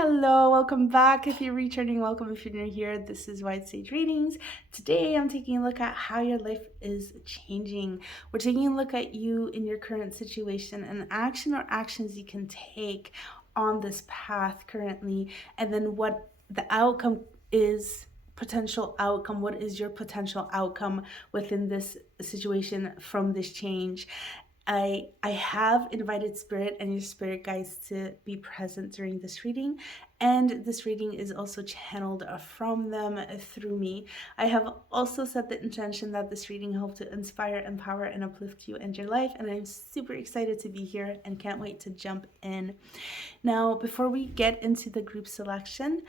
Hello, welcome back. If you're returning, welcome. If you're new here, this is White Sage Readings. Today, I'm taking a look at how your life is changing. We're taking a look at you in your current situation and action or actions you can take on this path currently, and then what the outcome is. Potential outcome. What is your potential outcome within this situation from this change? I have invited spirit and your spirit guides to be present during this reading, and this reading is also channeled from them through me. I have also set the intention that this reading helps to inspire, empower, and uplift you and your life, and I'm super excited to be here and can't wait to jump in. Now, before we get into the group selection,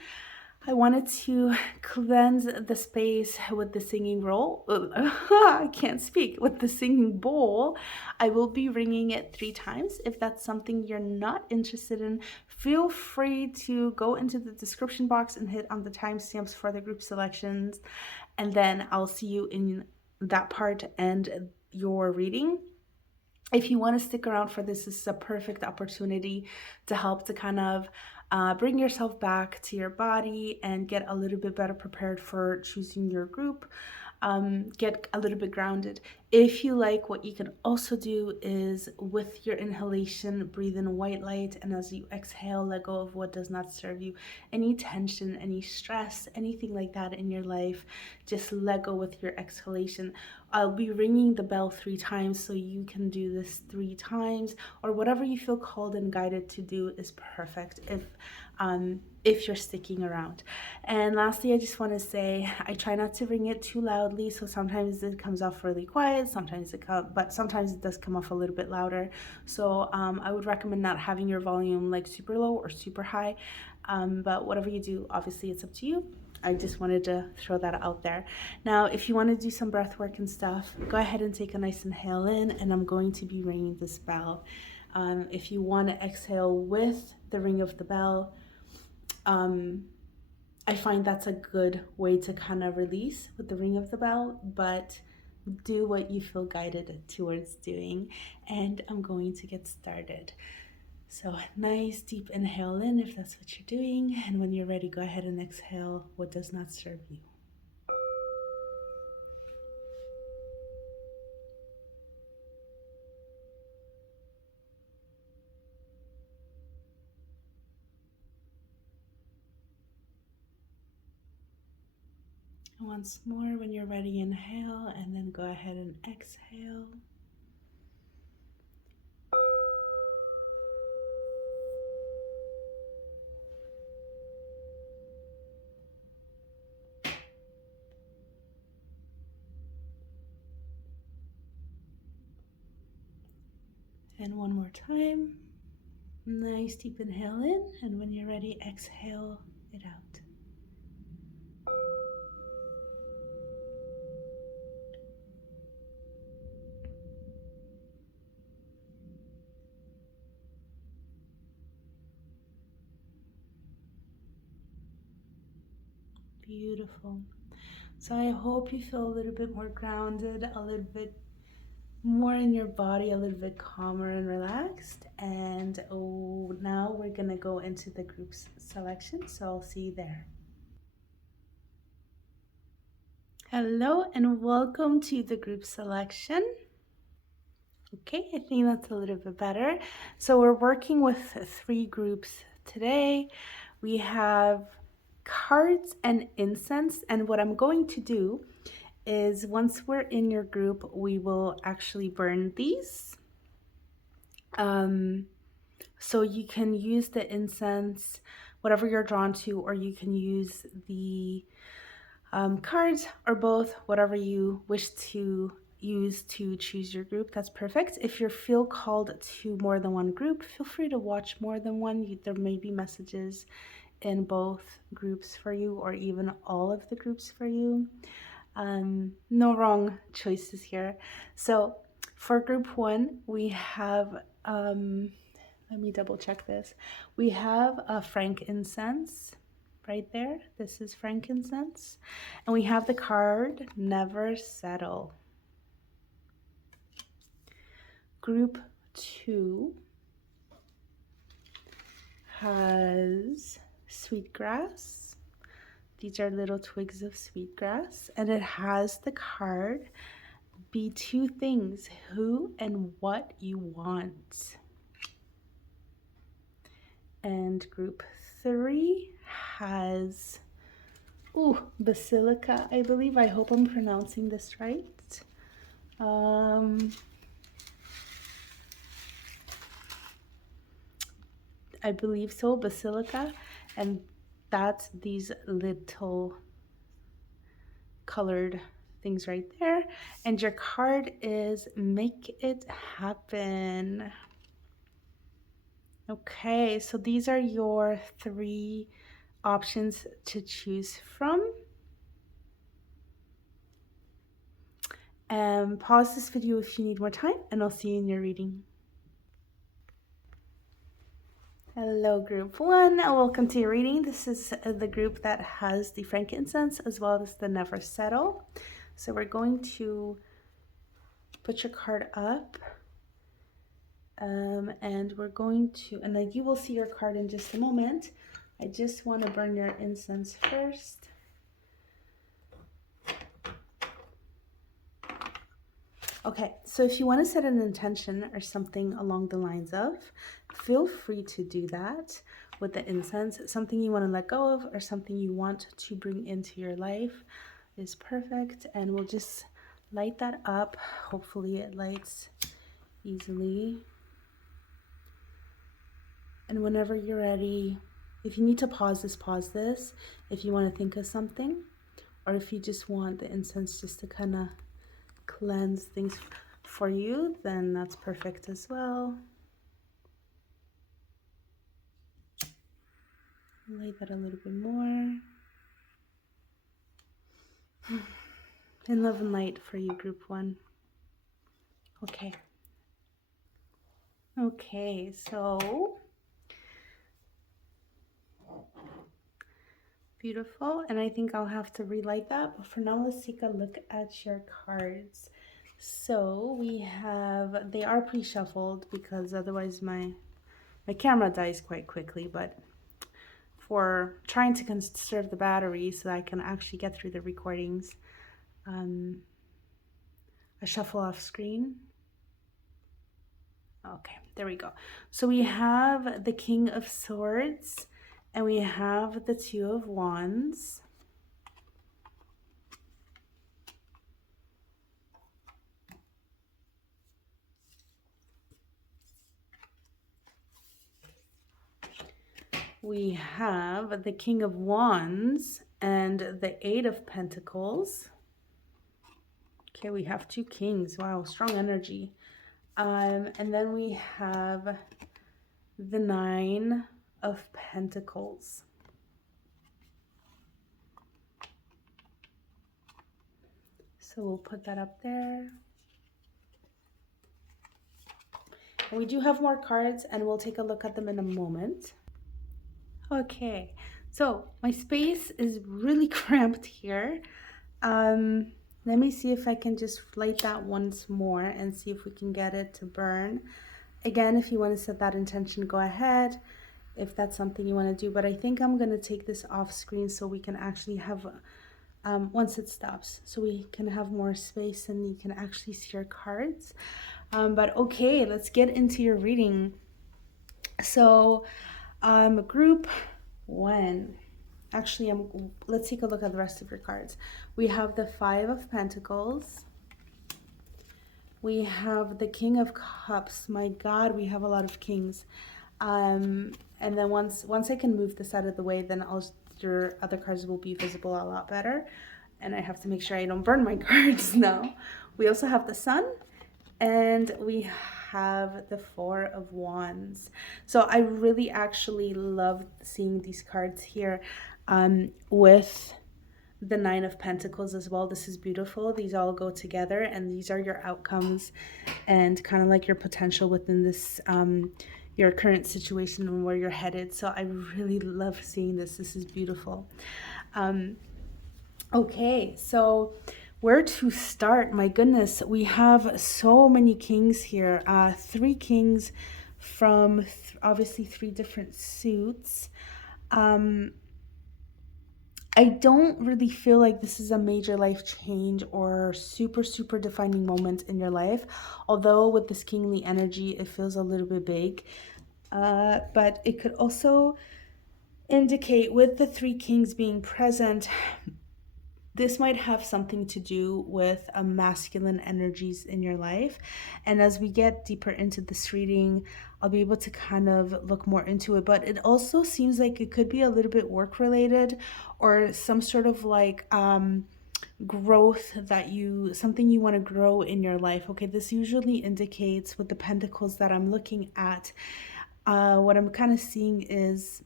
I wanted to cleanse the space with the singing roll. I can't speak. With the singing bowl, I will be ringing it 3 times. If that's something you're not interested in, feel free to go into the description box and hit on the timestamps for the group selections, and then I'll see you in that part and your reading. If you want to stick around for this is a perfect opportunity to help to kind of bring yourself back to your body and get a little bit better prepared for choosing your group. Get a little bit grounded. If you like, what you can also do is with your inhalation, breathe in white light, and as you exhale, let go of what does not serve you. Any tension, any stress, anything like that in your life, just let go with your exhalation. I'll be ringing the bell 3 times, so you can do this 3 times, or whatever you feel called and guided to do is perfect if you're sticking around. And lastly, I just want to say I try not to ring it too loudly, so sometimes it comes off really quiet, sometimes it does come off a little bit louder. So I would recommend not having your volume like super low or super high, but whatever you do, obviously it's up to you. I just wanted to throw that out there. Now, if you want to do some breath work and stuff, go ahead and take a nice inhale in, and I'm going to be ringing this bell. If you want to exhale with the ring of the bell, I find that's a good way to kind of release with the ring of the bell, but do what you feel guided towards doing, and I'm going to get started. So nice deep inhale in if that's what you're doing, and when you're ready, go ahead and exhale what does not serve you. Once more, when you're ready, inhale, and then go ahead and exhale. And one more time. Nice deep inhale in, and when you're ready, exhale it out. Beautiful. So I hope you feel a little bit more grounded, a little bit more in your body, a little bit calmer and relaxed. And now we're gonna go into the groups selection, so I'll see you there. Hello and welcome to the group selection. Okay, I think that's a little bit better. So we're working with 3 groups today. We have cards and incense, and what I'm going to do is once we're in your group, we will actually burn these. So you can use the incense, whatever you're drawn to, or you can use the cards, or both, whatever you wish to use to choose your group. That's perfect. If you feel called to more than one group, feel free to watch more than one. There may be messages in both groups for you, or even all of the groups for you. No wrong choices here. So for group 1, we have let me double check this. We have a frankincense right there. This is frankincense. And we have the card Never Settle. Group 2 has Sweetgrass. These are little twigs of sweetgrass, and it has the card, be two things, who and what you want. And group 3 has, Basilica, I believe. I hope I'm pronouncing this right. I believe so, Basilica. And that's these little colored things right there. And your card is Make It Happen. Okay, so these are your 3 options to choose from. Pause this video if you need more time, and I'll see you in your reading. Hello, group 1. Welcome to your reading. This is the group that has the frankincense as well as the never settle. So we're going to put your card up, and we're going to, and then you will see your card in just a moment. I just want to burn your incense first. Okay, so if you want to set an intention or something along the lines of, feel free to do that with the incense. Something you want to let go of or something you want to bring into your life is perfect. And we'll just light that up. Hopefully it lights easily. And whenever you're ready, if you need to pause this. If you want to think of something, or if you just want the incense just to kind of cleanse things for you, then that's perfect as well. Light that a little bit more. In love and light for you, group 1. Okay. Okay, so beautiful. And I think I'll have to relight that, but for now, let's take a look at your cards. So we have, they are pre-shuffled because otherwise my camera dies quite quickly, but for trying to conserve the battery so that I can actually get through the recordings, I shuffle off screen. Okay, there we go. So we have the King of Swords and we have the Two of Wands. We have the King of Wands and the Eight of Pentacles. Okay, we have 2 kings. Wow, strong energy. And then we have the Nine of Pentacles. So we'll put that up there. And we do have more cards and we'll take a look at them in a moment. Okay, so my space is really cramped here. Let me see if I can just light that once more and see if we can get it to burn. Again, if you want to set that intention, go ahead, if that's something you want to do. But I think I'm going to take this off screen so we can actually have, once it stops, so we can have more space and you can actually see your cards. But okay, let's get into your reading. So, group 1. Actually, let's take a look at the rest of your cards. We have the Five of Pentacles. We have the King of Cups. My God, we have a lot of kings. And then once I can move this out of the way, then your other cards will be visible a lot better. And I have to make sure I don't burn my cards now. We also have the Sun, and we have the Four of Wands. So I really actually love seeing these cards here with the Nine of Pentacles as well. This is beautiful. These all go together, and these are your outcomes and kind of like your potential within this your current situation and where you're headed. So I really love seeing this. This is beautiful. Okay, so where to start? My goodness, we have so many kings here. 3 kings from obviously 3 different suits. Um, I don't really feel like this is a major life change or super, super defining moment in your life. Although with this kingly energy, it feels a little bit big. But it could also indicate with the three kings being present, this might have something to do with masculine energies in your life. And as we get deeper into this reading, I'll be able to kind of look more into it. But it also seems like it could be a little bit work related or some sort of like growth that something you want to grow in your life. Okay, this usually indicates with the pentacles that I'm looking at. What I'm kind of seeing is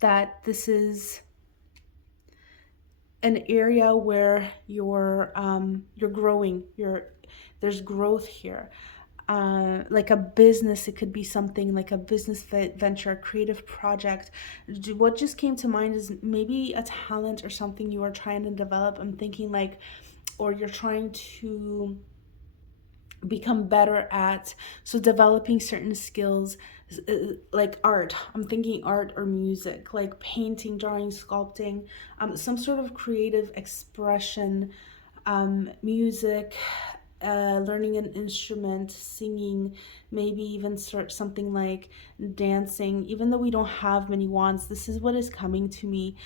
that this is an area where you're growing, there's growth here. Like a business, it could be something like a business venture, a creative project. What just came to mind is maybe a talent or something you are trying to develop. I'm thinking like, or you're trying to become better at, so developing certain skills, like art. I'm thinking art or music, like painting, drawing, sculpting, some sort of creative expression, music, learning an instrument, singing, maybe even start something like dancing. Even though we don't have many wands, this is what is coming to me.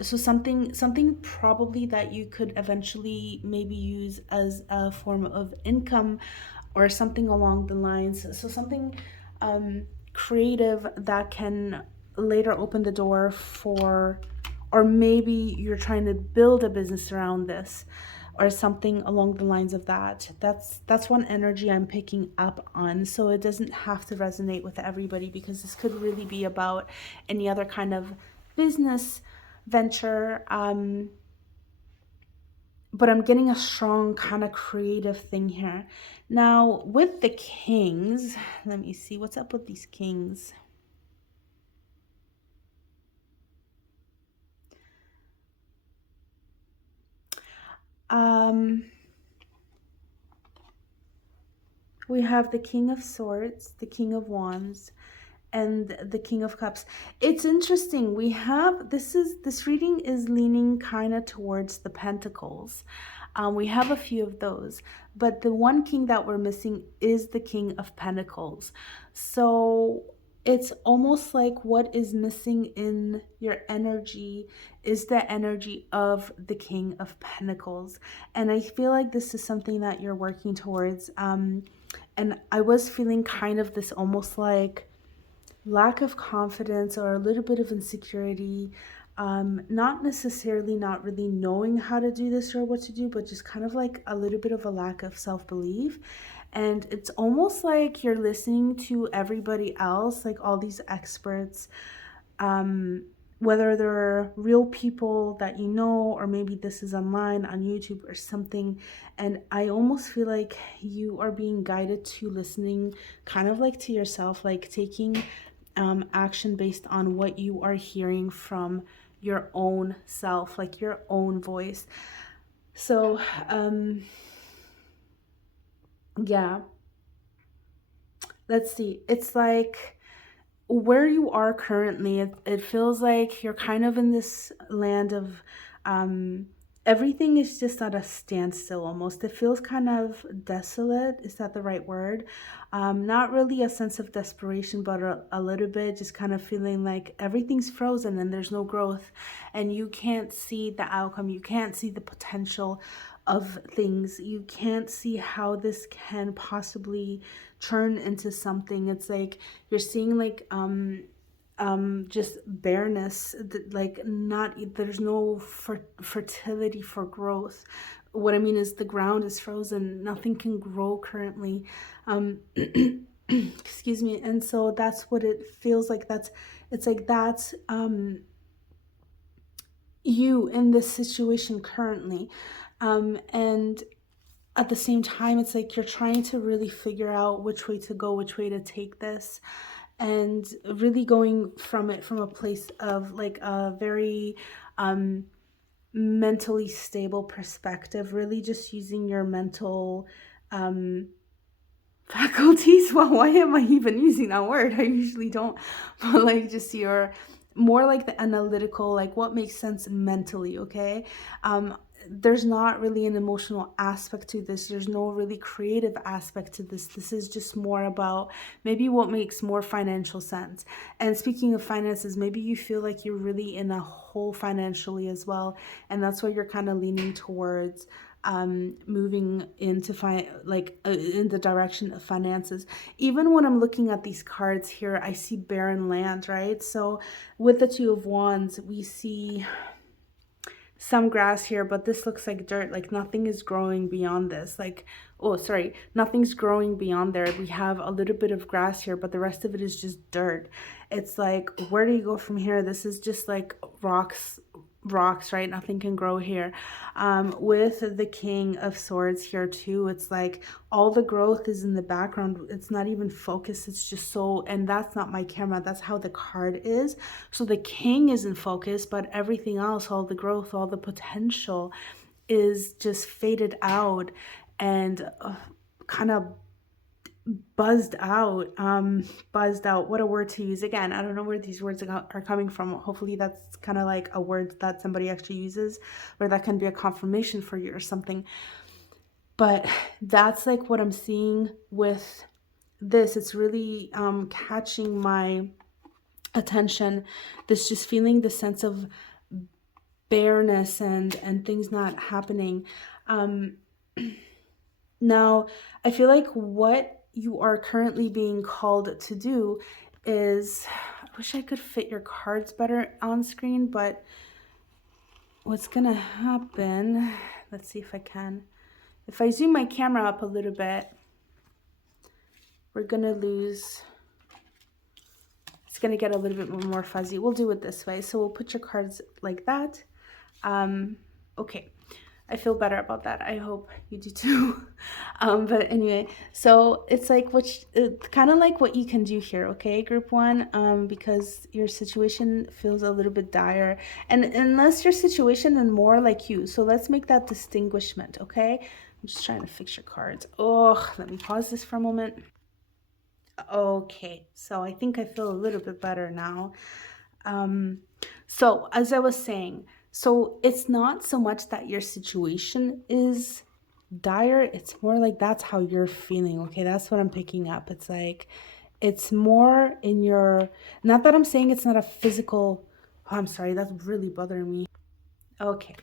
So something probably that you could eventually maybe use as a form of income or something along the lines. So something creative that can later open the door for, or maybe you're trying to build a business around this or something along the lines of that. That's one energy I'm picking up on. So it doesn't have to resonate with everybody, because this could really be about any other kind of business venture. But I'm getting a strong kind of creative thing here. Now, with the kings, let me see what's up with these kings. Um, we have the King of Swords, the King of Wands, and the King of Cups. It's interesting. We have this reading is leaning kind of towards the Pentacles. We have a few of those, but the one king that we're missing is the King of Pentacles. So it's almost like what is missing in your energy is the energy of the King of Pentacles. And I feel like this is something that you're working towards. And I was feeling kind of this almost like lack of confidence or a little bit of insecurity, not necessarily not really knowing how to do this or what to do, but just kind of like a little bit of a lack of self-belief. And it's almost like you're listening to everybody else, like all these experts, whether they're real people that you know, or maybe this is online on YouTube or something. And I almost feel like you are being guided to listening kind of like to yourself, like taking action based on what you are hearing from your own self, like your own voice. So, yeah, let's see. It's like where you are currently, it feels like you're kind of in this land of um, everything is just at a standstill almost. It feels kind of desolate. Is that the right word? Not really a sense of desperation, but a little bit just kind of feeling like everything's frozen and there's no growth, and you can't see the outcome. You can't see the potential of things. You can't see how this can possibly turn into something. It's like you're seeing like just bareness, like not, there's no fertility for growth. What I mean is the ground is frozen, nothing can grow currently. Excuse me. And so that's what it feels like. It's like that's you in this situation currently. And at the same time, it's like you're trying to really figure out which way to go, which way to take this, and really going from it from a place of like a very mentally stable perspective, really just using your mental faculties. Well, why am I even using that word? I usually don't. But like just your more like the analytical, like what makes sense mentally, okay? um there's not really an emotional aspect to this. There's no really creative aspect to this. This is just more about maybe what makes more financial sense. And speaking of finances, maybe you feel like you're really in a hole financially as well, and that's why you're kind of leaning towards moving into in the direction of finances. Even when I'm looking at these cards here, I see barren land, right? So with the Two of Wands, we see some grass here, but this looks like dirt. Like nothing is growing beyond this. Like, oh, sorry, nothing's growing beyond there. We have a little bit of grass here, but the rest of it is just dirt. It's like, where do you go from here? This is just like rocks, right? Nothing can grow here. With the King of Swords here too, it's like all the growth is in the background. It's not even focused. It's just so, and that's not my camera. That's how the card is. So the king is in focus, but everything else, all the growth, all the potential is just faded out and kind of buzzed out. What a word to use. Again, I don't know where these words are coming from. Hopefully that's kind of like a word that somebody actually uses, or that can be a confirmation for you or something. But that's like what I'm seeing with this. It's really catching my attention. This just feeling the sense of bareness and things not happening. Now I feel like what you are currently being called to do is, I wish I could fit your cards better on screen, but what's gonna happen, let's see if I can. If I zoom my camera up a little bit, we're gonna lose, it's gonna get a little bit more fuzzy. We'll do it this way. So we'll put your cards like that. Okay. I feel better about that. I hope you do too. But anyway, so it's like kind of like what you can do here, okay, group one, because your situation feels a little bit dire, and unless your situation is more like you. So let's make that distinguishment, okay? I'm just trying to fix your cards. Oh, let me pause this for a moment. Okay, so I think I feel a little bit better now. So as I was saying, so it's not so much that your situation is dire, it's more like that's how you're feeling, okay? That's what I'm picking up. It's like, it's more in your, not that I'm saying it's not a physical, oh, I'm sorry, that's really bothering me. Okay.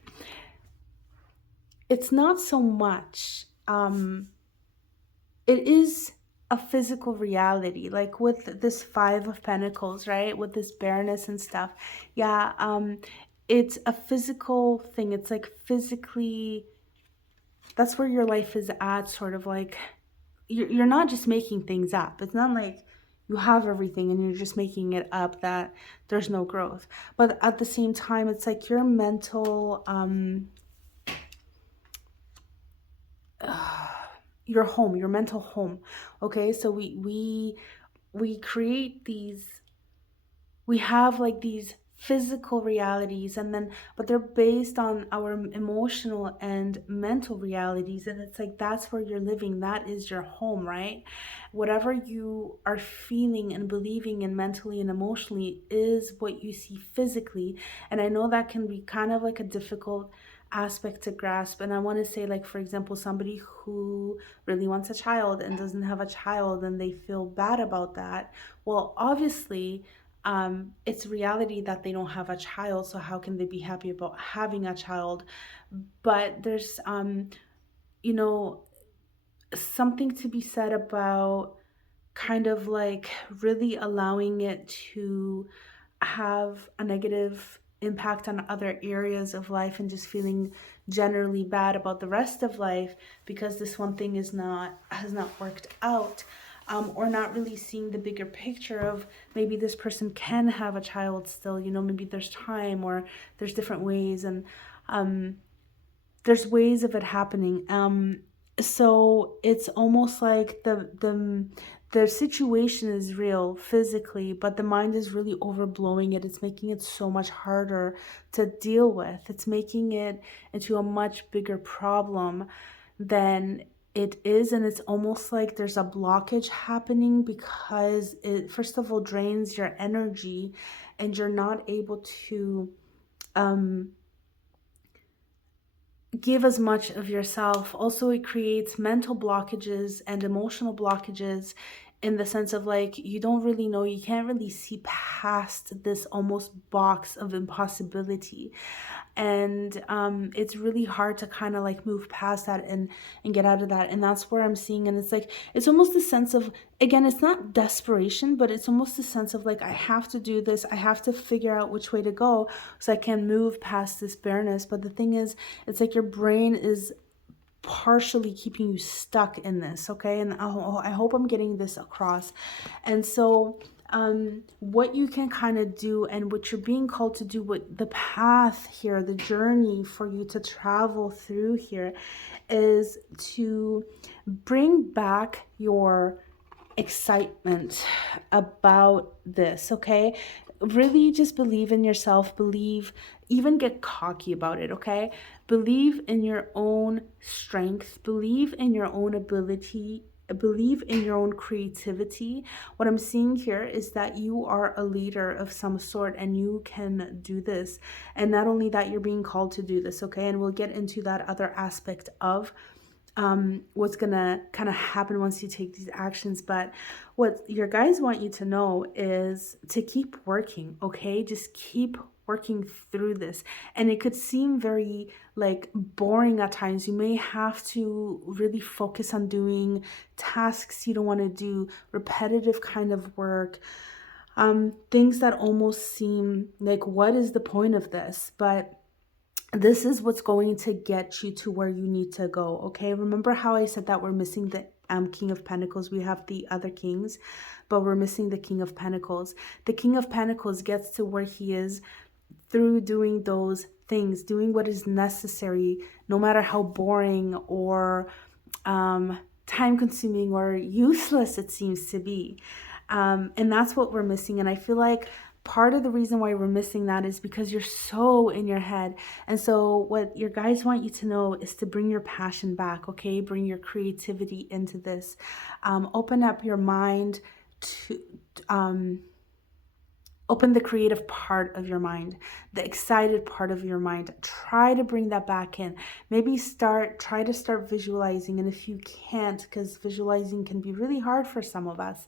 It's not so much, it is a physical reality, like with this Five of Pentacles, right? With this bareness and stuff. Yeah, it's a physical thing. It's like physically, that's where your life is at, sort of like, you're not just making things up. It's not like you have everything and you're just making it up that there's no growth. But at the same time, it's like your mental, your home, your mental home. Okay, so we create these, we have like these physical realities, and then but they're based on our emotional and mental realities, and it's like that's where you're living. That is your home, right? Whatever you are feeling and believing in mentally and emotionally is what you see physically. And I know that can be kind of like a difficult aspect to grasp. And I want to say, like, for example, somebody who really wants a child and doesn't have a child and they feel bad about that. Well, obviously, it's reality that they don't have a child, so how can they be happy about having a child? But there's you know, something to be said about kind of like really allowing it to have a negative impact on other areas of life, and just feeling generally bad about the rest of life because this one thing has not worked out, or not really seeing the bigger picture of maybe this person can have a child still, you know, maybe there's time, or there's different ways, and there's ways of it happening. So it's almost like the situation is real physically, but the mind is really overblowing it. It's making it so much harder to deal with. It's making it into a much bigger problem than it is, and it's almost like there's a blockage happening because it, first of all, drains your energy and you're not able to um, give as much of yourself. Also, it creates mental blockages and emotional blockages in the sense of like you don't really know, you can't really see past this almost box of impossibility. And it's really hard to kind of like move past that and get out of that. And that's where I'm seeing, and it's like it's almost a sense of, again, it's not desperation, but it's almost a sense of like I have to do this, I have to figure out which way to go so I can move past this bareness. But the thing is, it's like your brain is partially keeping you stuck in this, okay? And I hope I'm getting this across. And so what you can kind of do and what you're being called to do, what the path here, the journey for you to travel through here, is to bring back your excitement about this, okay? Really just believe in yourself, believe, even get cocky about it, okay? Believe in your own strength, believe in your own ability, believe in your own creativity. What I'm seeing here is that you are a leader of some sort and you can do this. And not only that, you're being called to do this, okay? And we'll get into that other aspect of what's gonna kind of happen once you take these actions. But what your guys want you to know is to keep working, okay? Just keep working through this. And it could seem very like boring at times. You may have to really focus on doing tasks you don't want to do, repetitive kind of work, things that almost seem like, what is the point of this? But this is what's going to get you to where you need to go, okay? Remember how I said that we're missing the King of Pentacles? We have the other kings, but we're missing the King of Pentacles. The King of Pentacles gets to where he is through doing those things, doing what is necessary, no matter how boring or time-consuming or useless it seems to be. And that's what we're missing. And I feel like part of the reason why we're missing that is because you're so in your head. And so what your guides want you to know is to bring your passion back, okay? Bring your creativity into this. Open up your mind to open the creative part of your mind, the excited part of your mind. Try to bring that back in. Maybe try to start visualizing. And if you can't, because visualizing can be really hard for some of us,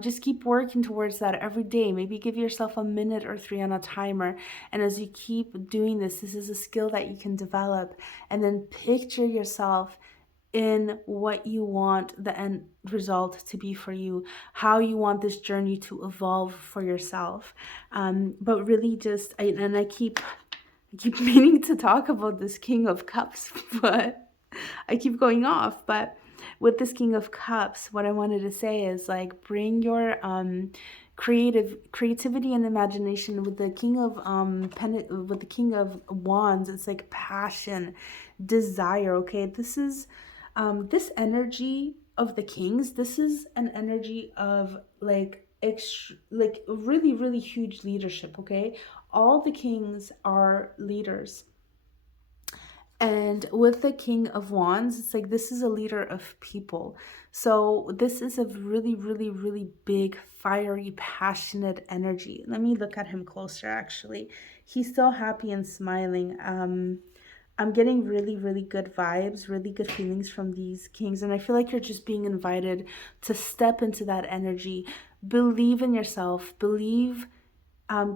just keep working towards that every day. Maybe give yourself a minute or 3 on a timer. And as you keep doing this, this is a skill that you can develop. And then picture yourself in what you want the end result to be for you, how you want this journey to evolve for yourself. But really just, I keep meaning to talk about this King of Cups, but I keep going off. But with this King of Cups, what I wanted to say is like, bring your creativity and imagination. With the King of with the King of Wands, it's like passion, desire, okay? This is this energy of the kings, this is an energy of like really, really huge leadership, okay? All the kings are leaders. And with the King of Wands, it's like this is a leader of people. So this is a really, really, really big, fiery, passionate energy. Let me look at him closer, actually. He's so happy and smiling. I'm getting really, really good vibes, really good feelings from these kings. And I feel like you're just being invited to step into that energy. Believe in yourself. Believe,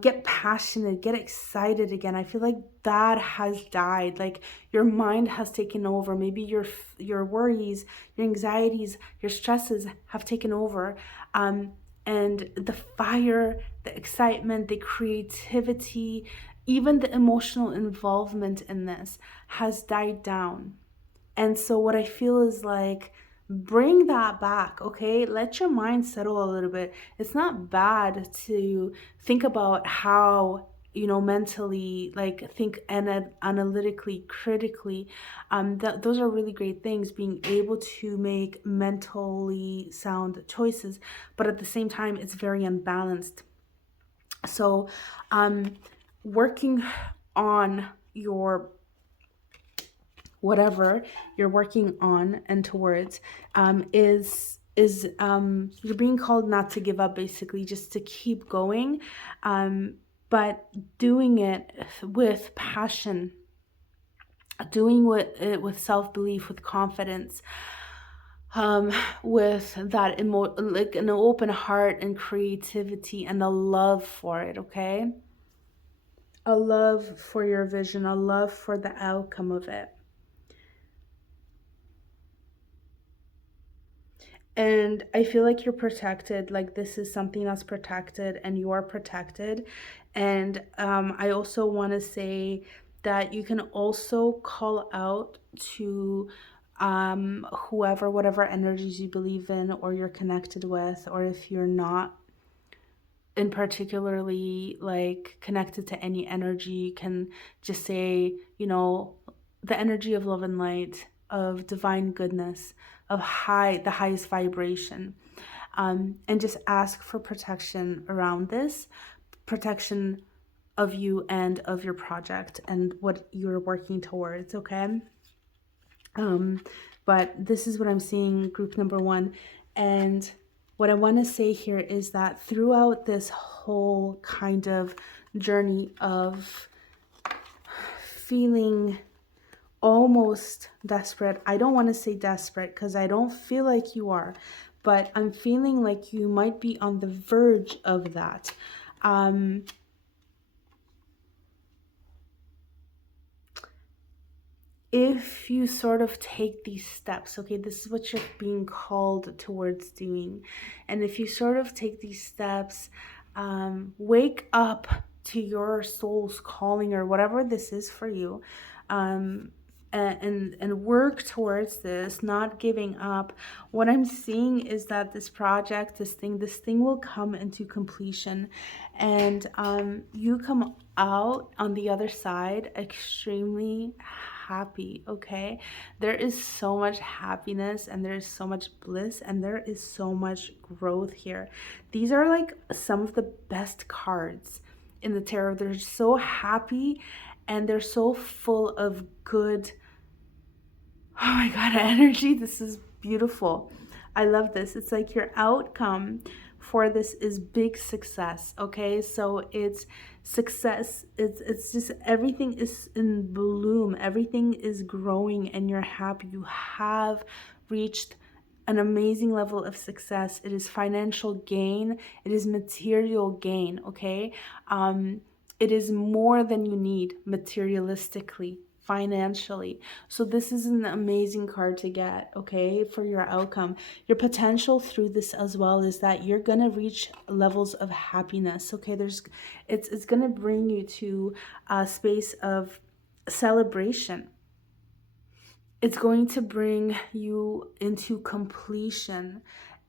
get passionate, get excited again. I feel like that has died. Like your mind has taken over. Maybe your worries, your anxieties, your stresses have taken over. And the fire, the excitement, the creativity, even the emotional involvement in this has died down. And so what I feel is like, bring that back, okay? Let your mind settle a little bit. It's not bad to think about how, mentally, like think analytically, critically. Those are really great things, being able to make mentally sound choices, but at the same time, it's very unbalanced. So, working on your whatever you're working on and towards, you're being called not to give up, basically, just to keep going, but doing it with passion, doing it with self-belief, with confidence, with that like an open heart and creativity and a love for it, okay? A love for your vision, a love for the outcome of it. And I feel like you're protected, like this is something that's protected and you are protected. And I also want to say that you can also call out to whoever, whatever energies you believe in or you're connected with, or if you're not in particularly like connected to any energy, you can just say, the energy of love and light, of divine goodness, of the highest vibration, and just ask for protection around this, protection of you and of your project and what you're working towards, okay? But this is what I'm seeing, group number one. And what I want to say here is that throughout this whole kind of journey of feeling almost desperate, I don't want to say desperate because I don't feel like you are, but I'm feeling like you might be on the verge of that. If you sort of take these steps, okay, this is what you're being called towards doing. And if you sort of take these steps, wake up to your soul's calling or whatever this is for you, and work towards this, not giving up. What I'm seeing is that this project, this thing will come into completion, and you come out on the other side extremely happy, okay? There is so much happiness and there is so much bliss and there is so much growth here. These are like some of the best cards in the tarot. They're so happy and they're so full of good, oh my god, energy. This is beautiful. I love this. It's like your outcome for this is big success, okay? So it's success, it's just everything is in bloom, everything is growing and you're happy. You have reached an amazing level of success. It is financial gain, it is material gain, okay? It is more than you need materialistically, financially. So this is an amazing card to get, okay, for your outcome. Your potential through this as well is that you're gonna reach levels of happiness, okay? It's gonna bring you to a space of celebration. It's going to bring you into completion.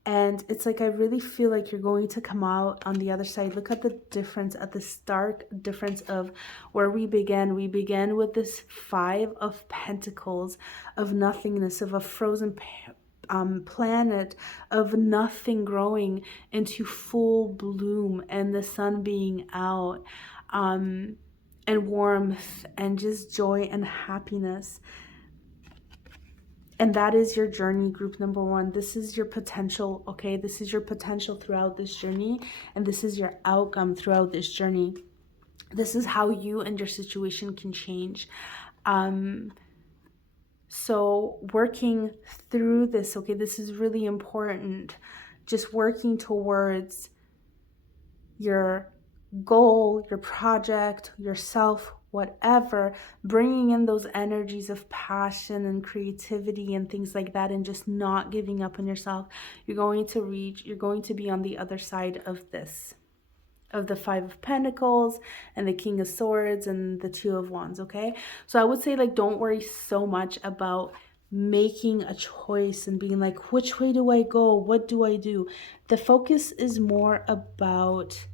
And it's like, I really feel like you're going to come out on the other side. Look at the difference, at the stark difference of where we began. We began with this 5 of Pentacles, of nothingness, of a frozen planet, of nothing growing into full bloom and the sun being out, and warmth and just joy and happiness. And that is your journey, group number one. This is your potential, okay? This is your potential throughout this journey, and this is your outcome throughout this journey. This is how you and your situation can change. So working through this, okay, this is really important. Just working towards your goal, your project, yourself, whatever, bringing in those energies of passion and creativity and things like that, and just not giving up on yourself. You're going to be on the other side of this, of the 5 of Pentacles and the King of Swords and the 2 of Wands, okay? So I would say, like, don't worry so much about making a choice and being like, which way do I go? What do I do? The focus is more about,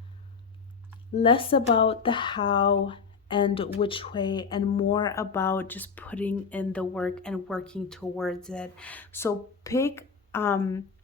less about the how and which way, and more about just putting in the work and working towards it. So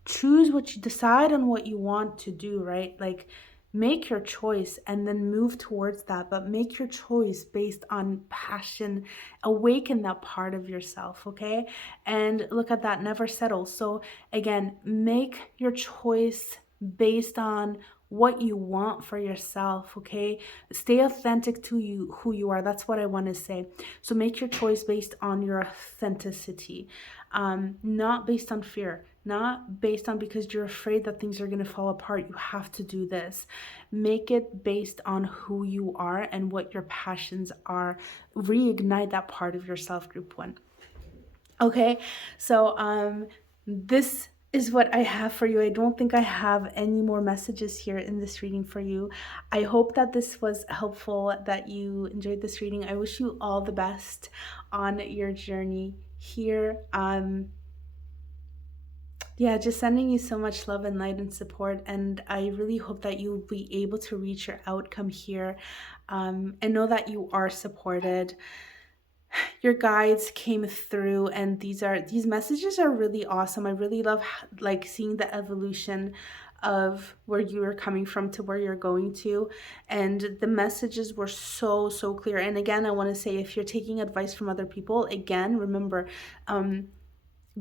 choose what you decide on, what you want to do, right? Like, make your choice and then move towards that, but make your choice based on passion. Awaken that part of yourself, okay? And look at that, never settle. So again, make your choice based on what you want for yourself, okay? Stay authentic to you, who you are. That's what I want to say. So make your choice based on your authenticity, not based on fear, not based on because you're afraid that things are going to fall apart. You have to do this. Make it based on who you are and what your passions are. Reignite that part of yourself, group one. Okay, so this is what I have for you. I don't think I have any more messages here in this reading for you. I hope that this was helpful, that you enjoyed this reading. I wish you all the best on your journey here. Yeah, just sending you so much love and light and support, and I really hope that you'll be able to reach your outcome here, and know that you are supported. Your guides came through, and these messages are really awesome. I really love like seeing the evolution of where you are coming from to where you're going to, and the messages were so clear. And again, I want to say, if you're taking advice from other people, again, remember,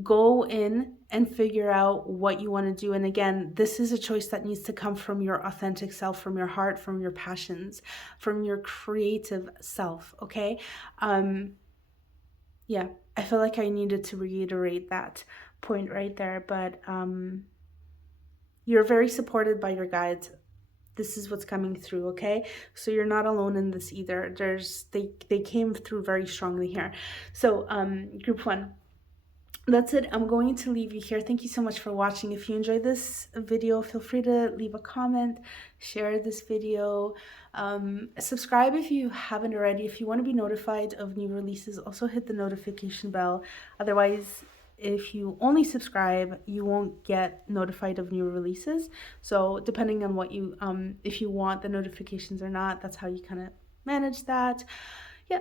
go in and figure out what you want to do. And again, this is a choice that needs to come from your authentic self, from your heart, from your passions, from your creative self, okay? Yeah, I feel like I needed to reiterate that point right there, but you're very supported by your guides. This is what's coming through, okay? So you're not alone in this either. They came through very strongly here. So group one, that's it. I'm going to leave you here. Thank you so much for watching. If you enjoyed this video, feel free to leave a comment, share this video, subscribe if you haven't already. If you want to be notified of new releases, also hit the notification bell. Otherwise, if you only subscribe, you won't get notified of new releases. So depending on what you, if you want the notifications or not, that's how you kind of manage that. Yeah.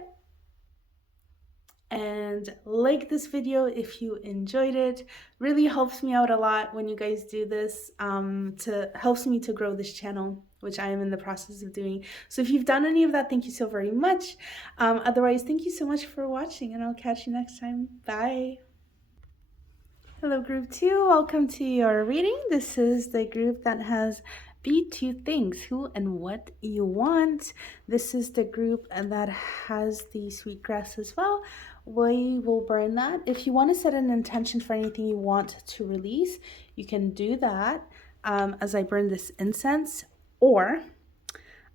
And like this video if you enjoyed it. Really helps me out a lot when you guys do this. Helps me to grow this channel, which I am in the process of doing. So if you've done any of that, thank you so very much. Otherwise, thank you so much for watching, and I'll catch you next time. Bye. Hello group 2, welcome to your reading. This is the group that has be two things, who and what you want. This is the group that has the sweetgrass as well. We will burn that. If you want to set an intention for anything you want to release, you can do that as I burn this incense, or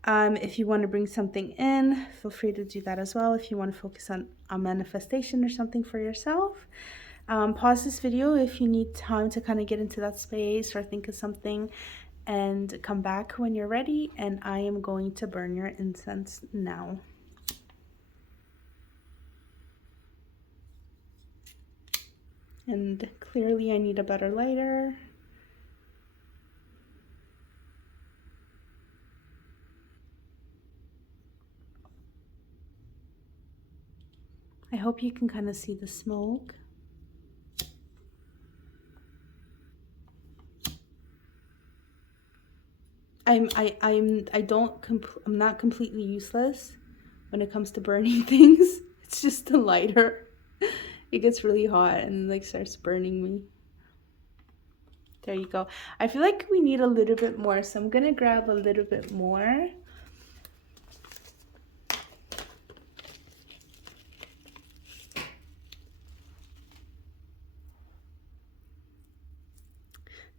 if you want to bring something in, feel free to do that as well. If you want to focus on a manifestation or something for yourself. Pause this video if you need time to kind of get into that space or think of something, and come back when you're ready. And I am going to burn your incense now. And clearly I need a better lighter. I hope you can kind of see the smoke. I'm not completely useless when it comes to burning things. It's just the lighter. It gets really hot and like starts burning me. There you go. I feel like we need a little bit more, so I'm gonna grab a little bit more.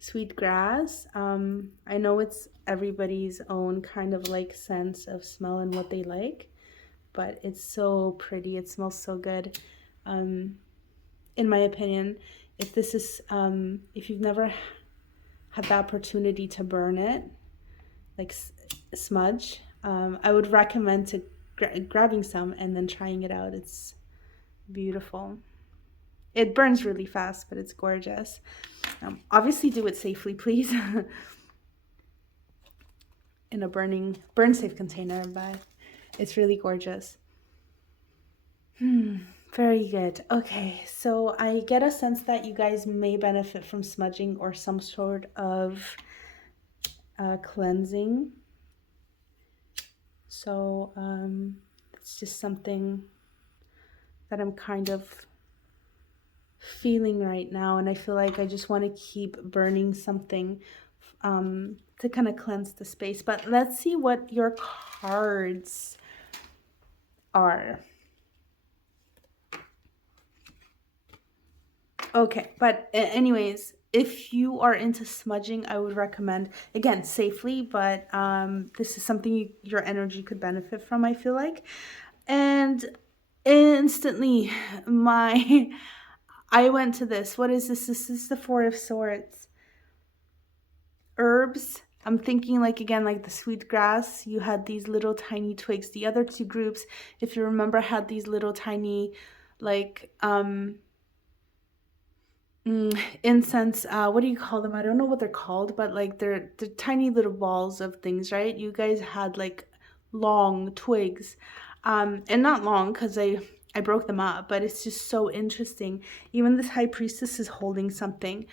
Sweetgrass. I know it's everybody's own kind of like sense of smell and what they like, but it's so pretty. It smells so good. In my opinion, if this is if you've never had the opportunity to burn it, like smudge, I would recommend to grabbing some and then trying it out. It's beautiful. It burns really fast, but it's gorgeous. Obviously do it safely, please. In a burn safe container, but it's really gorgeous. Very good. Okay, so I get a sense that you guys may benefit from smudging or some sort of cleansing. So it's just something that I'm kind of feeling right now, and I feel like I just want to keep burning something to kind of cleanse the space. But let's see what your cards are. Okay, but anyways, if you are into smudging, I would recommend, again, safely, but this is something your energy could benefit from, I feel like. And instantly, I went to this. What is this? This is the Four of Swords. Herbs. I'm thinking like, again, like the sweetgrass, you had these little tiny twigs. The other two groups, if you remember, had these little tiny, like, incense, what do you call them? I don't know what they're called, but like they're tiny little balls of things, right? You guys had like long twigs, and not long because I broke them up, but it's just so interesting. Even this high priestess is holding something.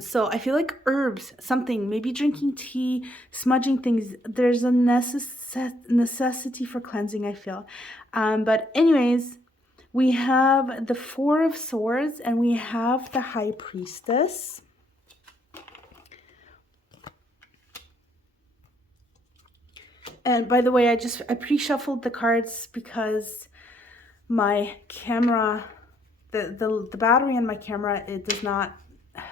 So I feel like herbs, something, maybe drinking tea, smudging things, there's a necessity for cleansing, I feel. But anyways, we have the Four of Swords and we have the High Priestess. And by the way, I pre-shuffled the cards because my camera, the battery in my camera,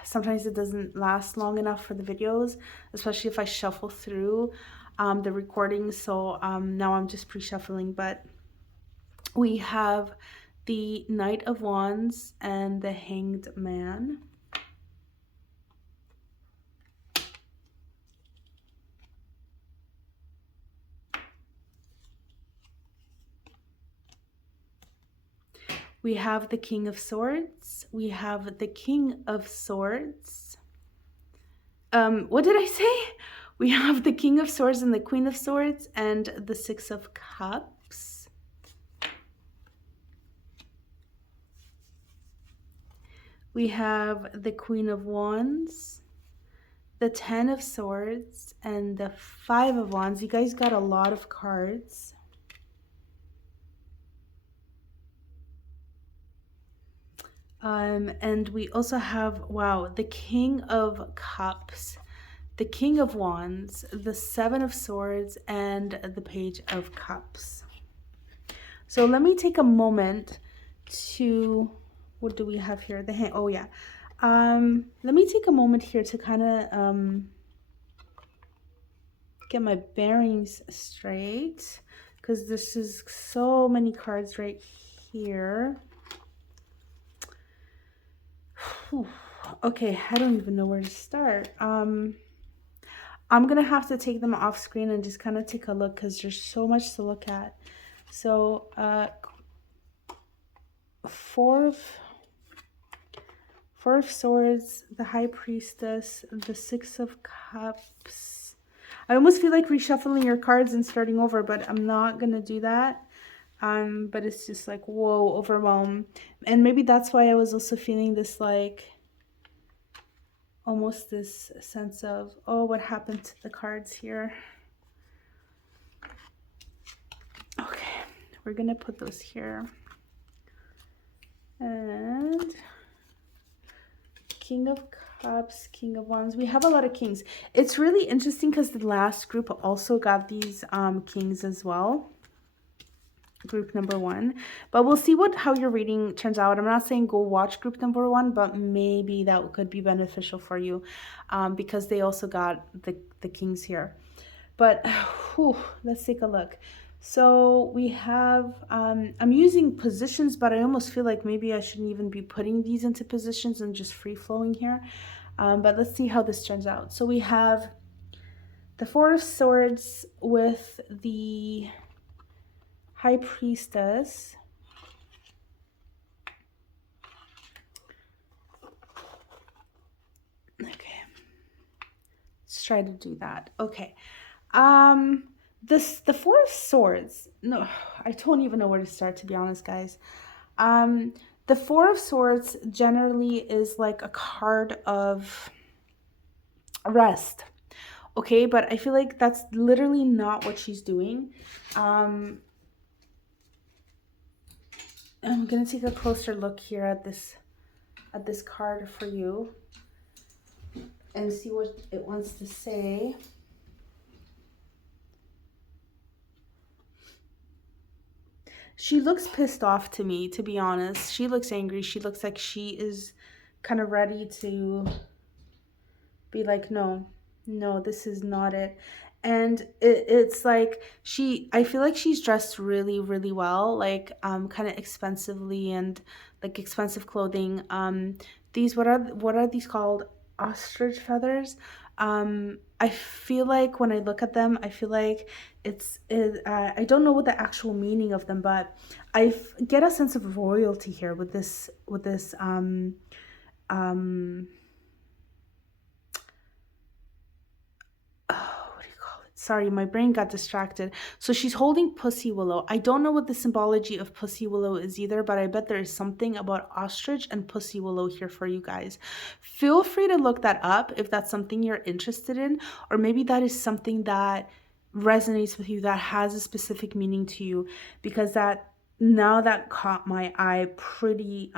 sometimes it doesn't last long enough for the videos, especially if I shuffle through the recording. So now I'm just pre-shuffling, but we have the Knight of Wands and the Hanged Man. We have the King of Swords. We have the King of Swords. What did I say? We have the King of Swords and the Queen of Swords and the Six of Cups. We have the Queen of Wands, the Ten of Swords, and the Five of Wands. You guys got a lot of cards. And we also have, wow, the King of Cups, the King of Wands, the Seven of Swords, and the Page of Cups. So let me take a moment to, what do we have here? The hand, oh yeah. Let me take a moment here to kind of get my bearings straight, because this is so many cards right here. Okay, I don't even know where to start. I'm gonna have to take them off screen and just kind of take a look because there's so much to look at. So four of Swords, the High Priestess, the Six of Cups. I almost feel like reshuffling your cards and starting over, but I'm not gonna do that. But it's just like, whoa, overwhelm. And maybe that's why I was also feeling this, like, almost this sense of, oh, what happened to the cards here? Okay, we're gonna put those here. And King of Cups, King of Wands. We have a lot of kings. It's really interesting because the last group also got these kings as well. Group number one, but we'll see how your reading turns out. I'm not saying go watch group number one, but maybe that could be beneficial for you because they also got the kings here. But whew, let's take a look. So we have, I'm using positions, but I almost feel like maybe I shouldn't even be putting these into positions and just free flowing here. But let's see how this turns out. So we have the Four of Swords with the High Priestess. Okay. Let's try to do that. Okay. The Four of Swords. No, I don't even know where to start, to be honest, guys. The Four of Swords generally is like a card of rest, Okay, but I feel like that's literally not what she's doing. Um, I'm gonna take a closer look here at this card for you and see what it wants to say. She looks pissed off to me, to be honest. She looks angry. She looks like she is kind of ready to be like, no, no, this is not it. And it's like I feel like she's dressed really, really well, like kind of expensively, and like expensive clothing. These, what are these called? Ostrich feathers. I feel like when I look at them, I feel like I don't know what the actual meaning of them, but get a sense of royalty here with this um oh, what do you call it? Sorry, my brain got distracted. So she's holding Pussy Willow. I don't know what the symbology of Pussy Willow is either, but I bet there is something about ostrich and Pussy Willow here for you guys. Feel free to look that up if that's something you're interested in, or maybe that is something that resonates with you, that has a specific meaning to you, because that caught my eye pretty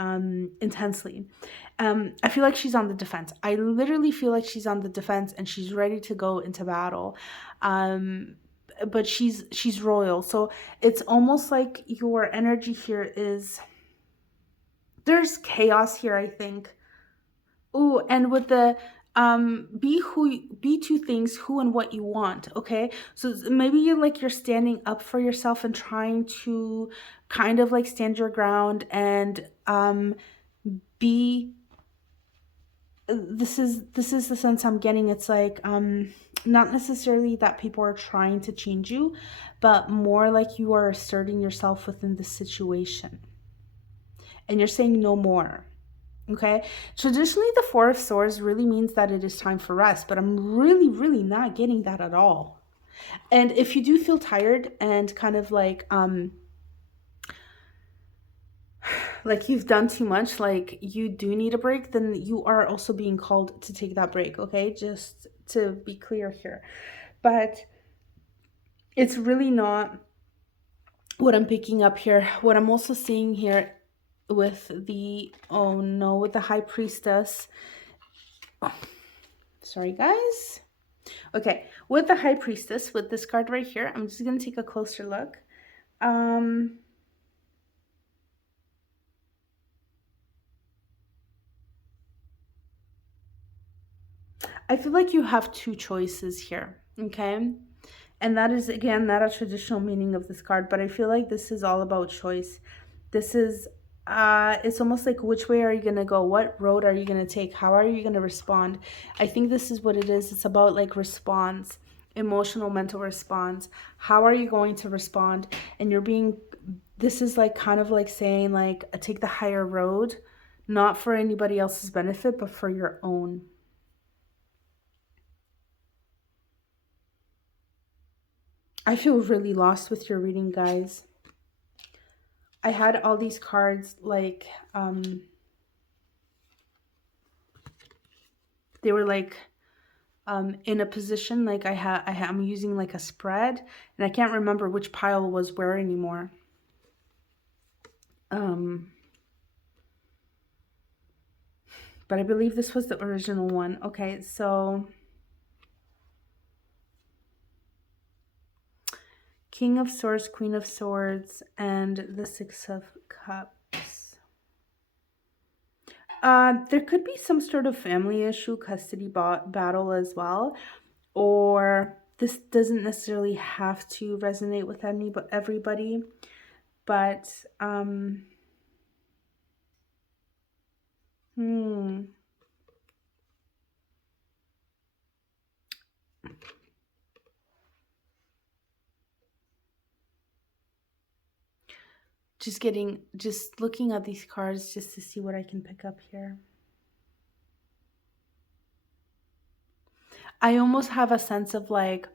intensely. I feel like she's on the defense. I literally feel like she's on the defense and she's ready to go into battle. Um, but she's royal. So it's almost like your energy here is, there's chaos here, I think. Ooh, and with the be two things, who and what you want, okay? So maybe you're standing up for yourself and trying to kind of like stand your ground and be this is the sense I'm getting. It's like not necessarily that people are trying to change you, but more like you are asserting yourself within the situation and you're saying no more. Okay, traditionally the Four of Swords really means that it is time for rest, but I'm really, really not getting that at all. And if you do feel tired and kind of like you've done too much, like you do need a break, then you are also being called to take that break, okay? Just to be clear here. But it's really not what I'm picking up here. What I'm also seeing here with the, oh no, with the High Priestess. Oh, sorry, guys. Okay, with the High Priestess, with this card right here, I'm just going to take a closer look. I feel like you have two choices here, okay? And that is, again, not a traditional meaning of this card, but I feel like this is all about choice. This is, it's almost like, which way are you going to go? What road are you going to take? How are you going to respond? I think this is what it is. It's about like response, emotional, mental response. How are you going to respond? And this is like kind of like saying like, take the higher road, not for anybody else's benefit, but for your own. I feel really lost with your reading, guys. I had all these cards like they were like in a position, like I'm using like a spread, and I can't remember which pile was where anymore. But I believe this was the original one. Okay, so King of Swords, Queen of Swords, and the Six of Cups. There could be some sort of family issue, custody battle as well, or this doesn't necessarily have to resonate with everybody, but just looking at these cards just to see what I can pick up here. I almost have a sense of like,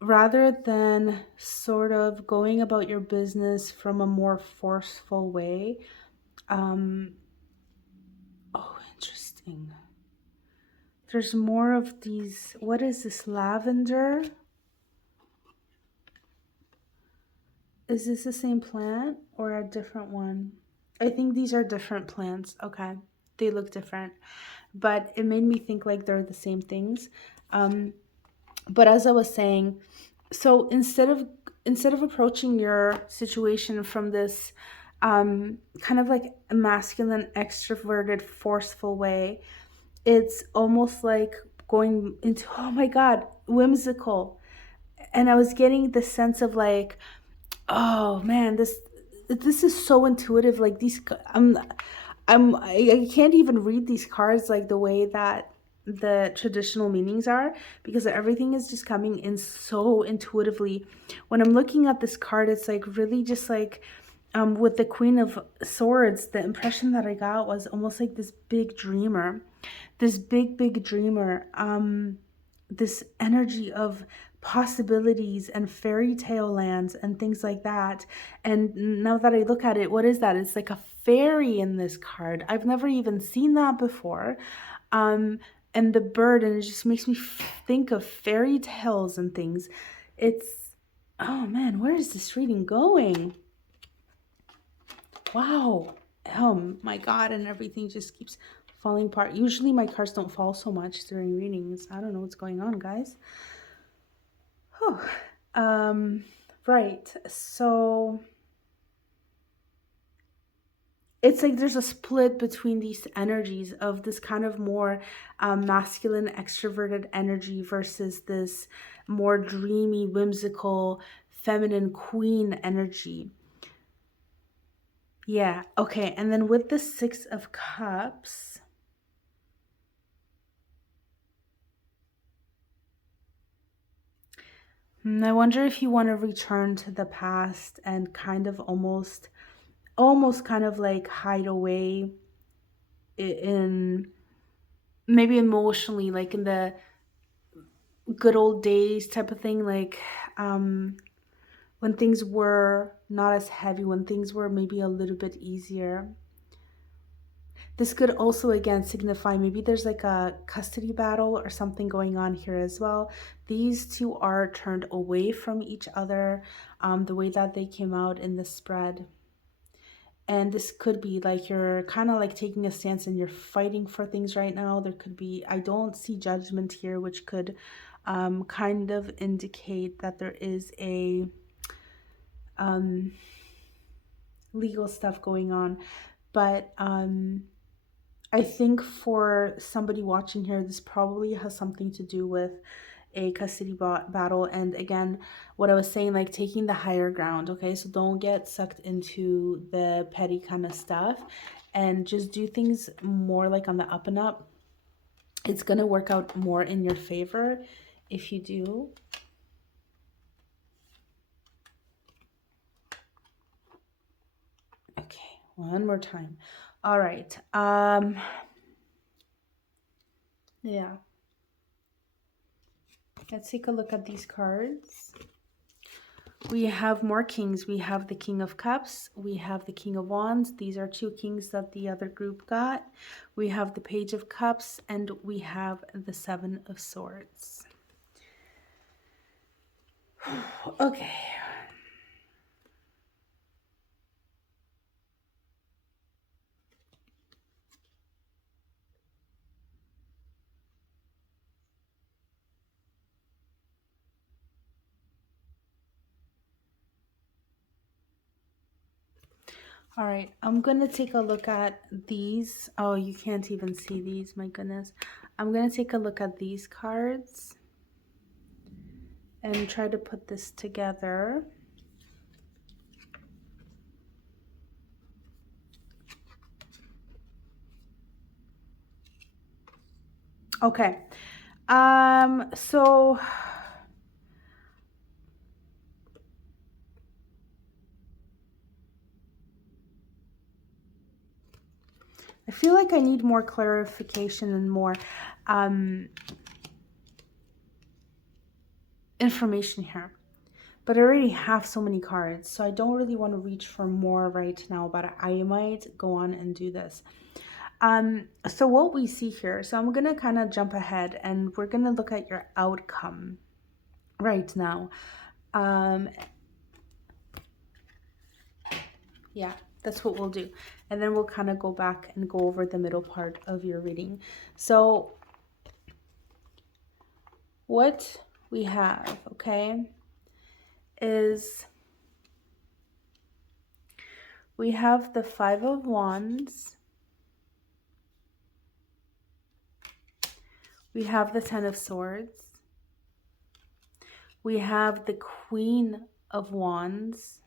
rather than sort of going about your business from a more forceful way, oh, interesting. There's more of these. What is this? Lavender? Is this the same plant or a different one? I think these are different plants. Okay. They look different. But it made me think like they're the same things. Um, but as I was saying, so instead of approaching your situation from this kind of like a masculine, extroverted, forceful way, it's almost like going into, oh my God, whimsical. And I was getting the sense of like, oh man, this is so intuitive. Like these, I can't even read these cards like the way that the traditional meanings are, because everything is just coming in so intuitively. When I'm looking at this card, it's like really just like with the Queen of Swords, the impression that I got was almost like this big dreamer, this big dreamer, this energy of possibilities and fairy tale lands and things like that. And now that I look at it, what is that? It's like a fairy in this card. I've never even seen that before. Um, and the bird, and it just makes me think of fairy tales and things. It's, oh man, where is this reading going? Wow. Oh my God, and everything just keeps falling apart. Usually my cards don't fall so much during readings. I don't know what's going on, guys. Oh, right. So it's like there's a split between these energies of this kind of more masculine, extroverted energy versus this more dreamy, whimsical, feminine queen energy. Yeah, okay. And then with the Six of Cups, I wonder if you want to return to the past and kind of almost kind of like hide away in maybe emotionally, like in the good old days type of thing, like um when things were not as heavy, when things were maybe a little bit easier. This could also again signify maybe there's like a custody battle or something going on here as well. These two are turned away from each other, the way that they came out in the spread. And this could be like you're kind of like taking a stance and you're fighting for things right now. There could be, I don't see judgment here, which could kind of indicate that there is a um, legal stuff going on. But I think for somebody watching here, this probably has something to do with a custody battle. And again, what I was saying, like taking the higher ground. Okay, so don't get sucked into the petty kind of stuff and just do things more like on the up and up. It's going to work out more in your favor if you do. Okay, one more time. All right. Yeah. Let's take a look at these cards. We have more kings. We have the King of Cups. We have the King of Wands. These are two kings that the other group got. We have the Page of Cups, and we have the Seven of Swords. Okay. All right, I'm going to take a look at these. Oh, you can't even see these, my goodness. I'm going to take a look at these cards and try to put this together. Okay. So I feel like I need more clarification and more information here. But I already have so many cards, so I don't really want to reach for more right now, but I might go on and do this. So what we see here, so I'm gonna kind of jump ahead and we're gonna look at your outcome right now. Um, yeah, that's what we'll do. And then we'll kind of go back and go over the middle part of your reading. So what we have, okay, is we have the Five of Wands, we have the Ten of Swords, we have the Queen of Wands,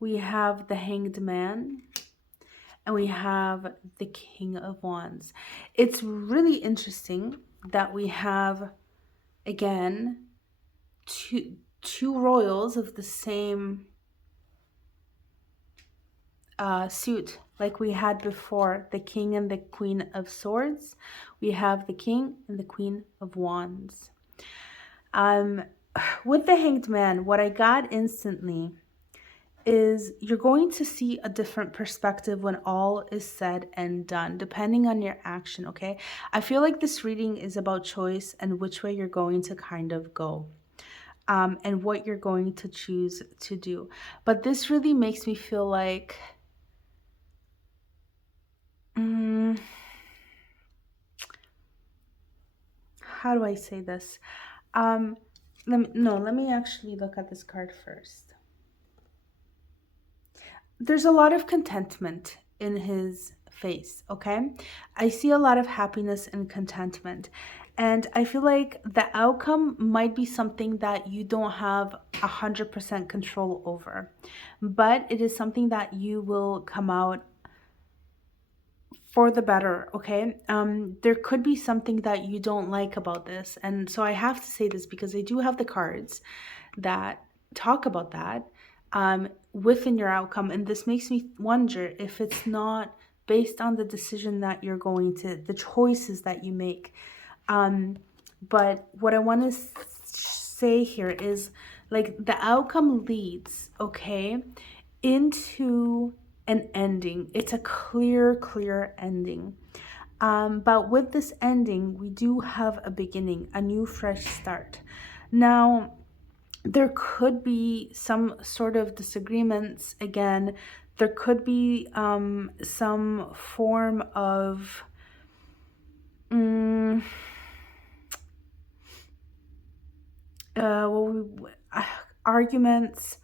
we have the Hanged Man, and we have the King of Wands. It's really interesting that we have, again, two royals of the same suit like we had before, the King and the Queen of Swords. We have the King and the Queen of Wands. With the Hanged Man, what I got instantly is you're going to see a different perspective when all is said and done, depending on your action, okay? I feel like this reading is about choice and which way you're going to kind of go. And what you're going to choose to do. But this really makes me feel like how do I say this? Let me actually look at this card first. There's a lot of contentment in his face, okay? I see a lot of happiness and contentment. And I feel like the outcome might be something that you don't have 100% control over, but it is something that you will come out for the better, okay? There could be something that you don't like about this. And so I have to say this because I do have the cards that talk about that within your outcome. And this makes me wonder if it's not based on the decision that you're going to, the choices that you make. But what I want to say here is like the outcome leads, okay, into an ending. It's a clear ending. But with this ending, we do have a beginning, a new fresh start. Now, there could be some sort of disagreements again. There could be some form of arguments,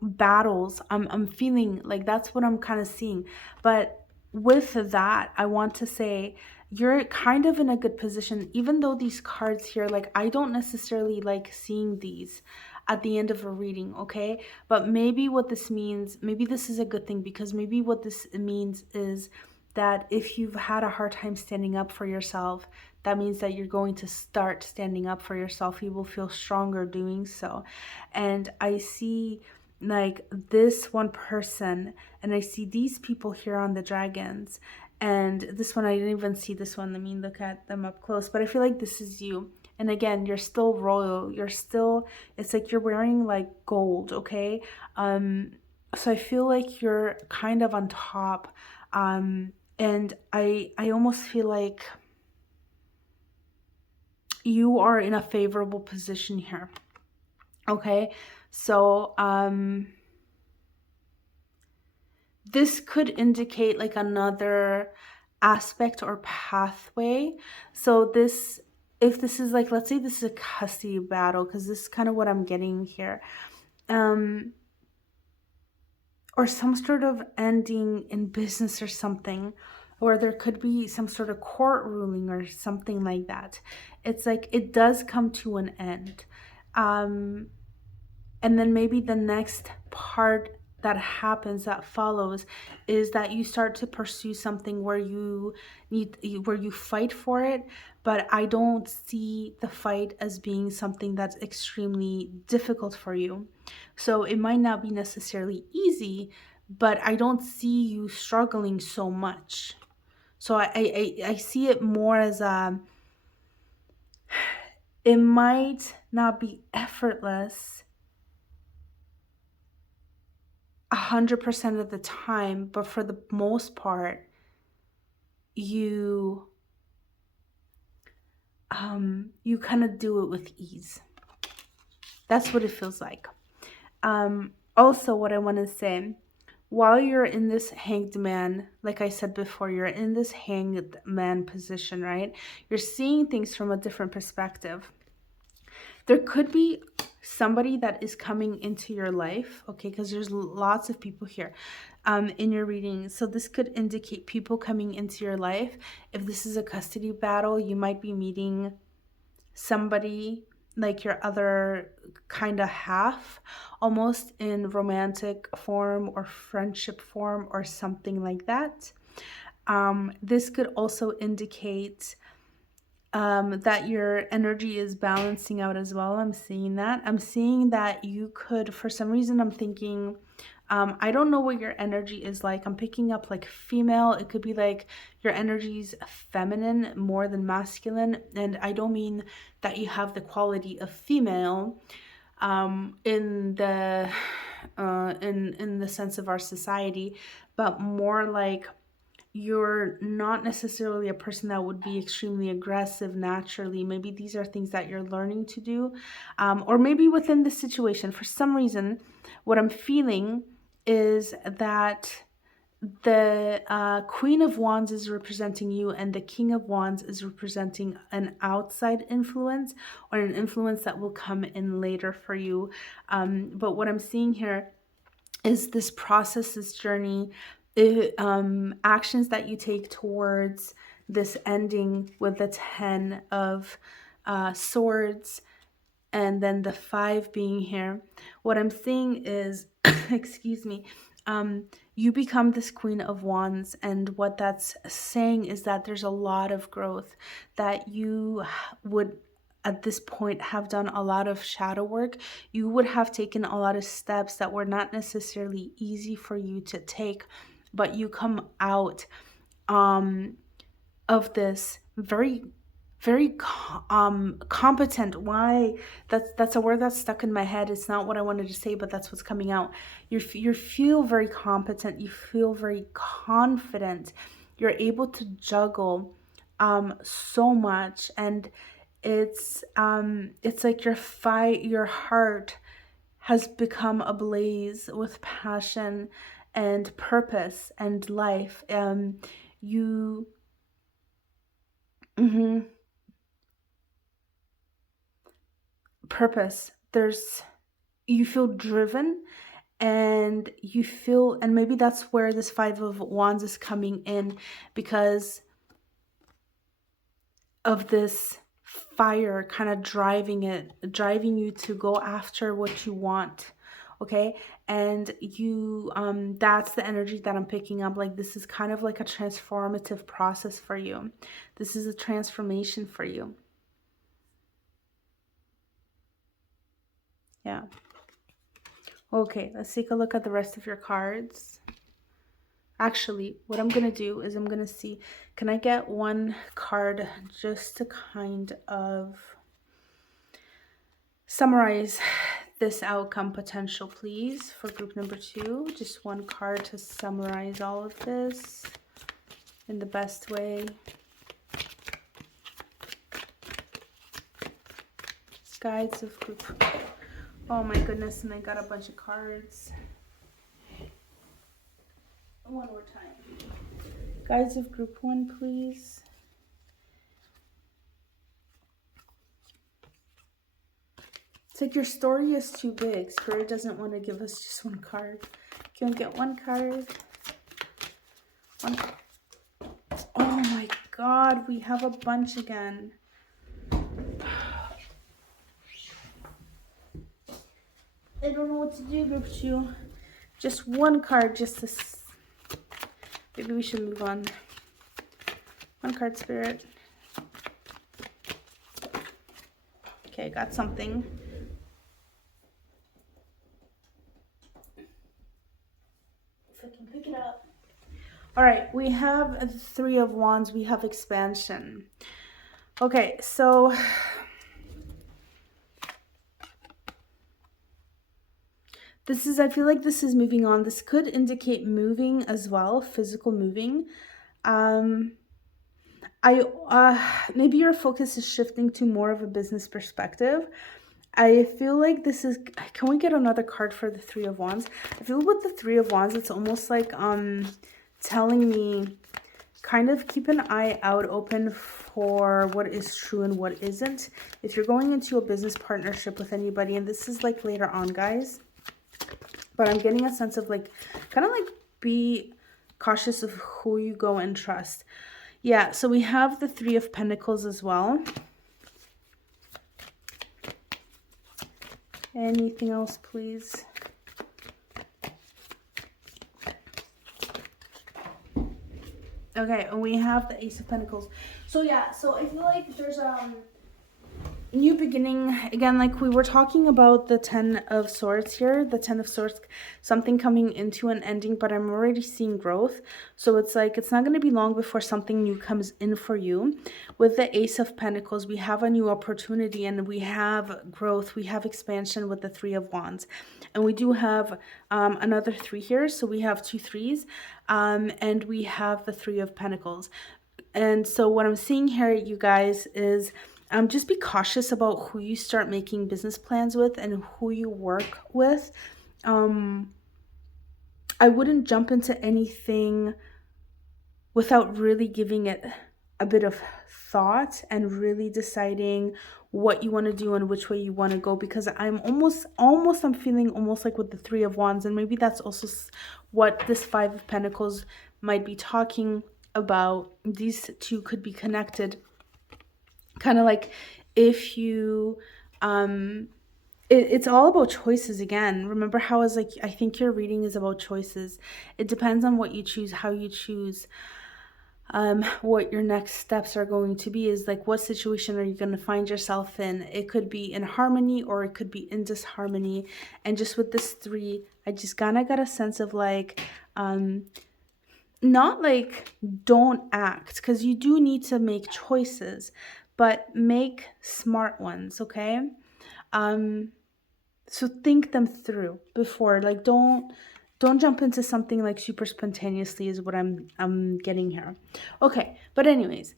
battles. I'm feeling like that's what I'm kind of seeing. But with that, I want to say you're kind of in a good position, even though these cards here, like I don't necessarily like seeing these at the end of a reading, okay? But maybe what this means, maybe this is a good thing, because maybe what this means is that if you've had a hard time standing up for yourself, that means that you're going to start standing up for yourself. You will feel stronger doing so. And I see like this one person, and I see these people here on the dragons. And this one, I didn't even see this one. Let me look at them up close. But I feel like this is you. And again, you're still royal. You're still, it's like you're wearing like gold, okay? So I feel like you're kind of on top. And I almost feel like you are in a favorable position here. Okay, so this could indicate like another aspect or pathway. So this, if this is like, let's say this is a custody battle, because this is kind of what I'm getting here. Or some sort of ending in business or something, or there could be some sort of court ruling or something like that. It's like it does come to an end. And then maybe the next part that happens, that follows, is that you start to pursue something where you fight for it. But I don't see the fight as being something that's extremely difficult for you. So it might not be necessarily easy, but I don't see you struggling so much. So I see it more as it might not be effortless 100% of the time, but for the most part, you you kind of do it with ease. That's what it feels like. Also, what I want to say, while you're in this hanged man, like I said before, you're in this hanged man position, right? You're seeing things from a different perspective. There could be somebody that is coming into your life, okay, because there's lots of people here in your reading. So this could indicate people coming into your life. If this is a custody battle, you might be meeting somebody like your other kind of half, almost in romantic form or friendship form or something like that. This could also indicate that your energy is balancing out as well. I'm seeing that. I'm seeing that you could, for some reason, I'm thinking, I don't know what your energy is like. I'm picking up like female. It could be like your energy's feminine more than masculine. And I don't mean that you have the quality of female in the sense of our society, but more like you're not necessarily a person that would be extremely aggressive naturally. Maybe these are things that you're learning to do, or maybe within the situation. For some reason, what I'm feeling is that the Queen of Wands is representing you, and the King of Wands is representing an outside influence or an influence that will come in later for you. But what I'm seeing here is this process, this journey, actions that you take towards this ending with the 10 of swords and then the 5 being here. What I'm seeing is, excuse me, you become this Queen of Wands, and what that's saying is that there's a lot of growth, that you would at this point have done a lot of shadow work. You would have taken a lot of steps that were not necessarily easy for you to take, but you come out of this very competent. Why? That's a word that's stuck in my head. It's not what I wanted to say, but that's what's coming out. You feel very competent. You feel very confident. You're able to juggle so much, and it's like your heart has become ablaze with passion and purpose and life. You mhm, purpose. You feel driven, and you feel, and maybe that's where this 5 of Wands is coming in, because of this fire kind of driving you to go after what you want. Okay, and you that's the energy that I'm picking up. Like, this is kind of like a transformative process for you. This is a transformation for you. Yeah. Okay, let's take a look at the rest of your cards. Actually, what I'm going to do is I'm going to see, can I get one card just to kind of summarize this outcome potential, please, for group number 2. Just one card to summarize all of this in the best way. Guides of group. Oh my goodness, and I got a bunch of cards. One more time. Guides of group 1, please. It's like your story is too big. Spirit doesn't want to give us just one card. Can we get one card? One. Oh my God, we have a bunch again. I don't know what to do, group 2. Just one card, just this. Maybe we should move on. One card, Spirit. Okay, got something. If I can pick it up. All right, we have the 3 of Wands. We have expansion. Okay, so this is, I feel like this is moving on. This could indicate moving as well, physical moving. I maybe your focus is shifting to more of a business perspective. I feel like this is, can we get another card for the Three of Wands? I feel with the Three of Wands, it's almost like telling me kind of keep an eye out open for what is true and what isn't. If you're going into a business partnership with anybody, and this is like later on, guys, but I'm getting a sense of like, kind of like be cautious of who you go and trust. Yeah, so we have the Three of Pentacles as well. Anything else, please? Okay, and we have the Ace of Pentacles. So yeah, so I feel like there's new beginning again, like we were talking about the Ten of Swords here, the Ten of Swords, something coming into an ending, but I'm already seeing growth. So it's like it's not going to be long before something new comes in for you. With the Ace of Pentacles, we have a new opportunity and we have growth, we have expansion with the Three of Wands, and we do have another three here. So we have two threes, and we have the Three of Pentacles. And so what I'm seeing here, you guys, is just be cautious about who you start making business plans with and who you work with. I wouldn't jump into anything without really giving it a bit of thought and really deciding what you want to do and which way you want to go, because I'm I'm feeling almost like with the Three of Wands, and maybe that's also what this Five of Pentacles might be talking about. These two could be connected. Kind of like if you it's all about choices again. Remember how I was like, I think your reading is about choices. It depends on what you choose, how you choose, what your next steps are going to be. Is like, what situation are you going to find yourself in? It could be in harmony or it could be in disharmony. And just with this three, I just kind of got a sense of like not like don't act, because you do need to make choices, but make smart ones, okay? So think them through before, like don't jump into something like super spontaneously is what I'm getting here. Okay, but anyways,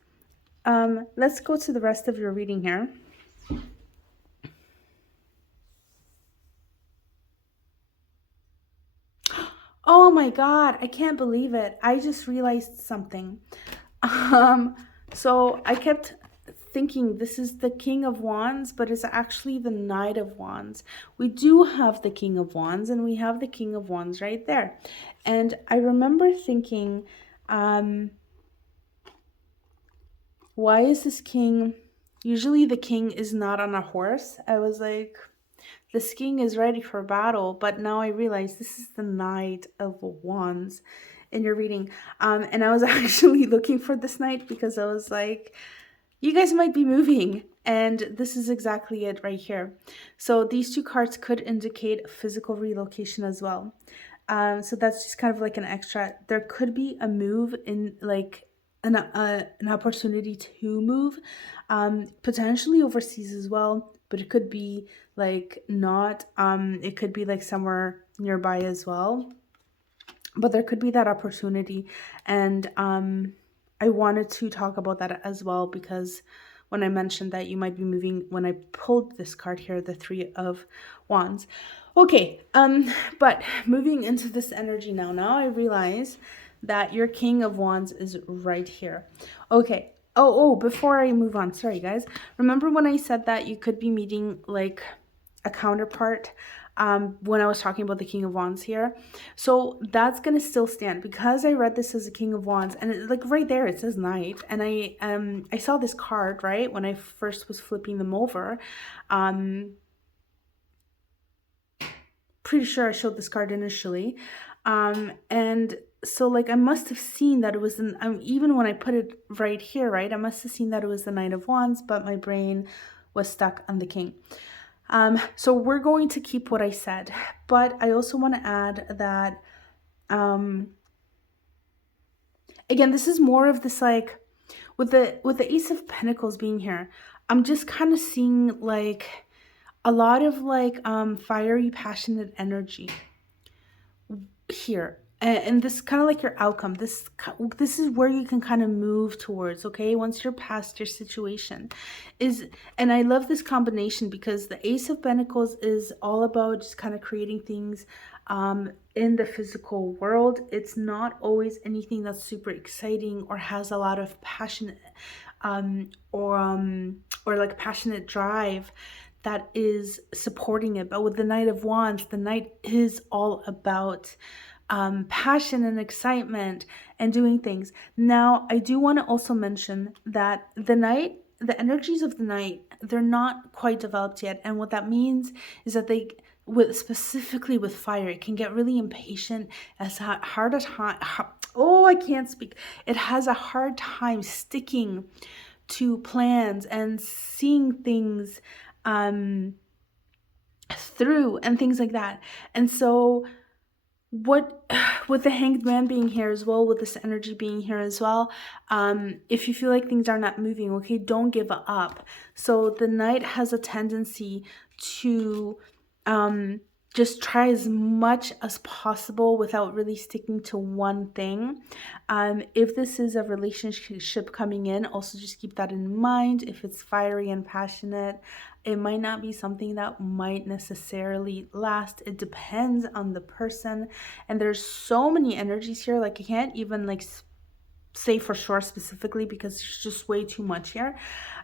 let's go to the rest of your reading here. Oh my god, I can't believe it. I just realized something. So I kept thinking this is the King of Wands, but it's actually the Knight of Wands. We do have the King of Wands and we have the King of Wands right there. And I remember thinking, why is this king, usually the king is not on a horse. I was like, this king is ready for battle, but now I realize this is the Knight of Wands in your reading. And I was actually looking for this knight because I was like, you guys might be moving, and this is exactly it right here. So these two cards could indicate physical relocation as well. So that's just kind of like an extra. There could be a move in like an opportunity to move, potentially overseas as well, but it could be like not, it could be like somewhere nearby as well, but there could be that opportunity. And I wanted to talk about that as well, because when I mentioned that you might be moving, when I pulled this card here, the Three of Wands. Okay, but moving into this energy now I realize that your King of Wands is right here. Okay. Oh, before I move on, sorry guys. Remember when I said that you could be meeting like a counterpart when I was talking about the King of Wands here? So that's gonna still stand because I read this as a King of Wands, and it, like right there it says Knight, and I saw this card right when I first was flipping them over. Pretty sure I showed this card initially, and so like I must have seen that it was an even when I put it right here, right, I must have seen that it was the Knight of Wands, but my brain was stuck on the King. So we're going to keep what I said, but I also want to add that again, this is more of this like with the Ace of Pentacles being here, I'm just kind of seeing like a lot of like fiery, passionate energy here. And this is kind of like your outcome. This is where you can kind of move towards, okay, once you're past your situation is. And I love this combination because the Ace of Pentacles is all about just kind of creating things in the physical world. It's not always anything that's super exciting or has a lot of passion, or like passionate drive that is supporting it. But with the Knight of Wands, the Knight is all about passion and excitement and doing things. Now, I do want to also mention that the energies of the Knight, they're not quite developed yet. And what that means is that specifically with fire, it can get really impatient, as hard a time. Oh, I can't speak. It has a hard time sticking to plans and seeing things through and things like that. And so what with the Hanged Man being here as well, with this energy being here as well, if you feel like things are not moving, okay, don't give up. So the Knight has a tendency to just try as much as possible without really sticking to one thing. If this is a relationship coming in, also just keep that in mind. If it's fiery and passionate, it might not be something that might necessarily last. It depends on the person. And there's so many energies here. Like I can't even like say for sure specifically because there's just way too much here.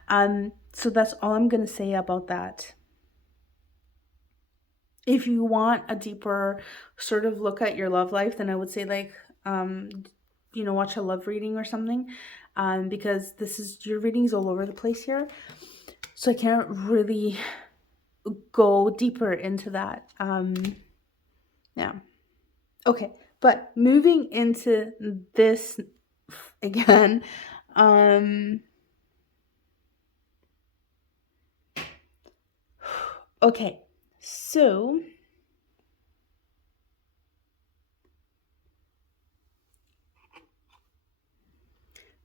So that's all I'm going to say about that. If you want a deeper sort of look at your love life, then I would say like, watch a love reading or something, because your reading's all over the place here. So I can't really go deeper into that. Yeah. Okay. But moving into this again, okay. So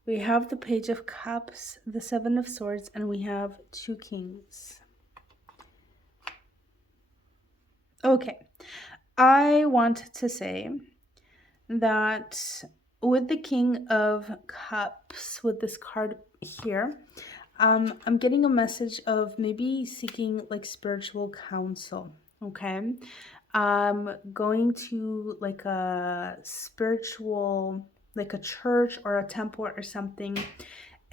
we have the Page of Cups, the Seven of Swords, and we have two Kings. Okay. I want to say that with the King of Cups, with this card here, I'm getting a message of maybe seeking like spiritual counsel, okay? Going to like a spiritual, like a church or a temple or something,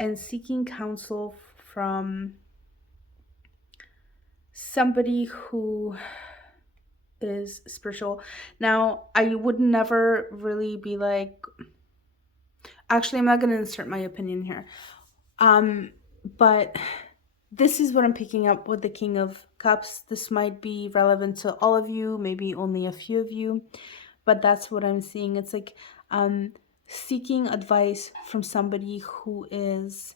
and seeking counsel from somebody who is spiritual. Now, I would never really be like, actually, I'm not going to insert my opinion here. But this is what I'm picking up with the King of Cups. This might be relevant to all of you, maybe only a few of you, but that's what I'm seeing. It's like seeking advice from somebody who is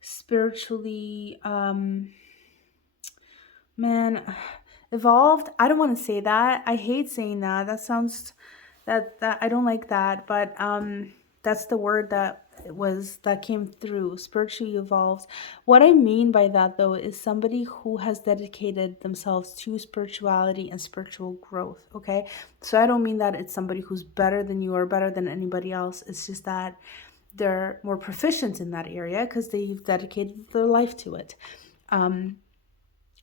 spiritually evolved. I don't want to say that. I hate saying that. That sounds that I don't like that, but that's the word that came through. Spiritually evolved. What I mean by that though is somebody who has dedicated themselves to spirituality and spiritual growth, okay? So I don't mean that it's somebody who's better than you or better than anybody else. It's just that they're more proficient in that area because they've dedicated their life to it.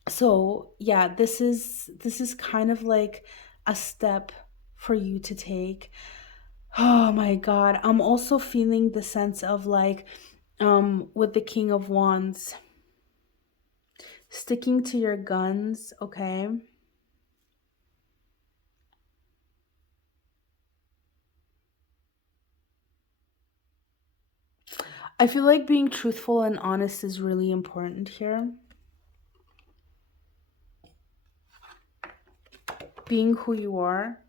So yeah, this is kind of like a step for you to take. Oh my God. I'm also feeling the sense of like, with the King of Wands, sticking to your guns, okay? I feel like being truthful and honest is really important here. Being who you are.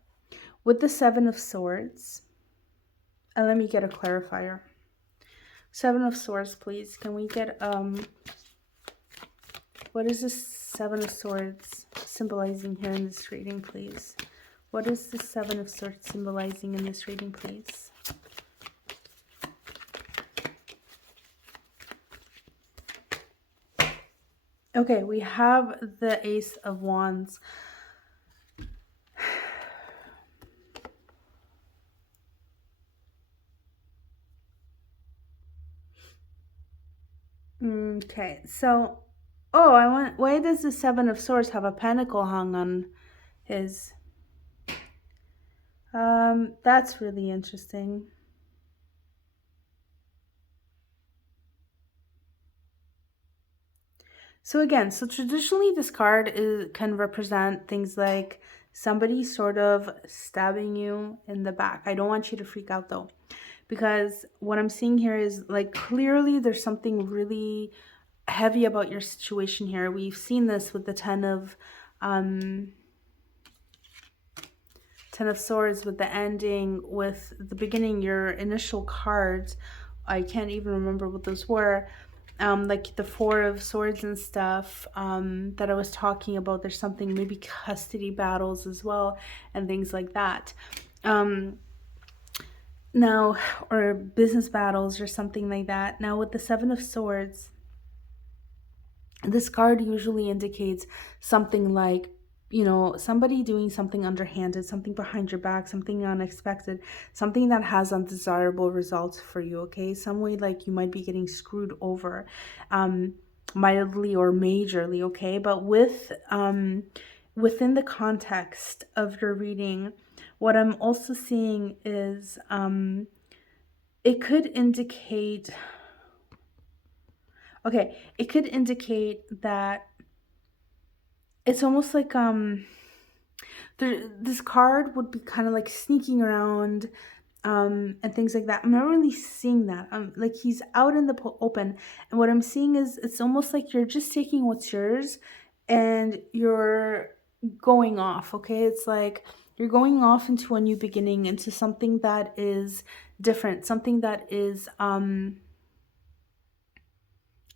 With the Seven of Swords, and let me get a clarifier. Seven of Swords, please. Can we get, what is the Seven of Swords symbolizing here in this reading, please? What is the Seven of Swords symbolizing in this reading, please? Okay, we have the Ace of Wands. Okay, so, oh, I want, why does the Seven of Swords have a pentacle hung on his? That's really interesting. So again, so traditionally this card can represent things like somebody sort of stabbing you in the back. I don't want you to freak out though, because what I'm seeing here is like clearly there's something really heavy about your situation here. We've seen this with the um Ten of Swords, with the ending, with the beginning, your initial cards. I can't even remember what those were. Like the Four of Swords and stuff that I was talking about. There's something, maybe custody battles as well, and things like that. Um, Now, or business battles or something like that. Now, with the Seven of Swords, this card usually indicates something like, you know, somebody doing something underhanded, something behind your back, something unexpected, something that has undesirable results for you, okay? Some way like you might be getting screwed over, mildly or majorly, okay? But within the context of your reading, what I'm also seeing is it could indicate, okay, it could indicate that it's almost like this card would be kind of like sneaking around and things like that. I'm not really seeing that. Like he's out in the open, and what I'm seeing is it's almost like you're just taking what's yours and you're going off, okay? It's like you're going off into a new beginning, into something that is different, something that is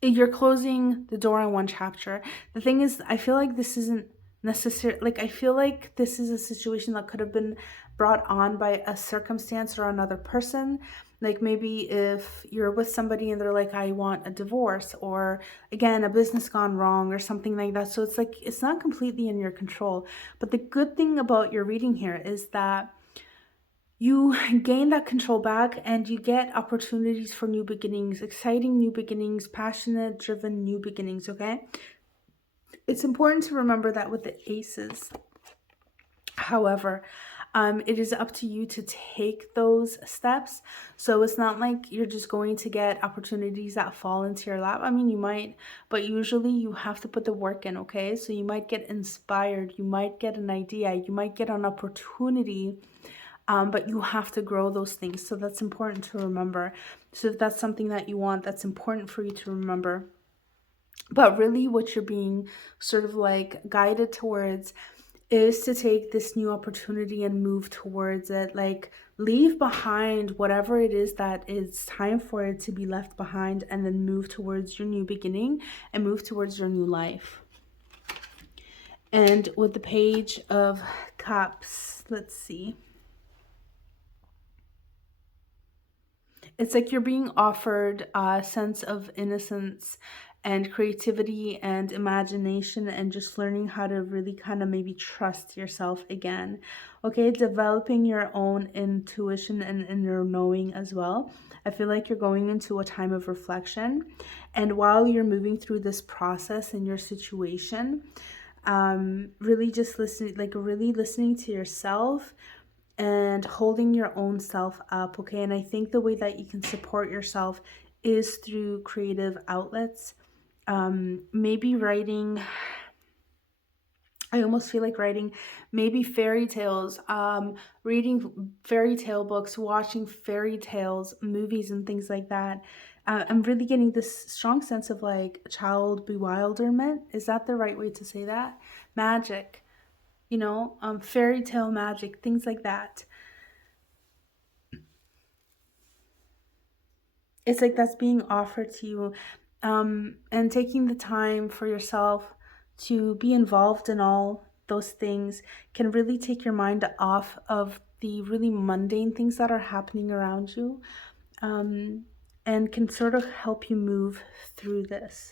you're closing the door on one chapter. The thing is, I feel like this isn't necessary. Like, I feel like this is a situation that could have been brought on by a circumstance or another person. Like, maybe if you're with somebody and they're like, I want a divorce, or again, a business gone wrong, or something like that. So it's like, it's not completely in your control. But the good thing about your reading here is that you gain that control back and you get opportunities for new beginnings, exciting new beginnings, passionate, driven new beginnings, okay? It's important to remember that with the aces. However, it is up to you to take those steps. So it's not like you're just going to get opportunities that fall into your lap. I mean, you might, but usually you have to put the work in, okay? So you might get inspired, you might get an idea, you might get an opportunity, but you have to grow those things. So that's important to remember. So if that's something that you want, that's important for you to remember. But really what you're being sort of like guided towards is to take this new opportunity and move towards it. Like leave behind whatever it is that it's time for it to be left behind, and then move towards your new beginning and move towards your new life. And with the Page of Cups, let's see. It's like you're being offered a sense of innocence and creativity and imagination, and just learning how to really kind of maybe trust yourself again. Okay, developing your own intuition and inner knowing as well. I feel like you're going into a time of reflection, and while you're moving through this process in your situation, really just listening, like really listening to yourself and holding your own self up, okay? And I think the way that you can support yourself is through creative outlets. Maybe writing, I almost feel like writing maybe fairy tales, reading fairy tale books, watching fairy tales, movies, and things like that. I'm really getting this strong sense of like child bewilderment. Is that the right way to say that? Magic, you know, fairy tale magic, things like that. It's like that's being offered to you, and taking the time for yourself to be involved in all those things can really take your mind off of the really mundane things that are happening around you, um, and can sort of help you move through this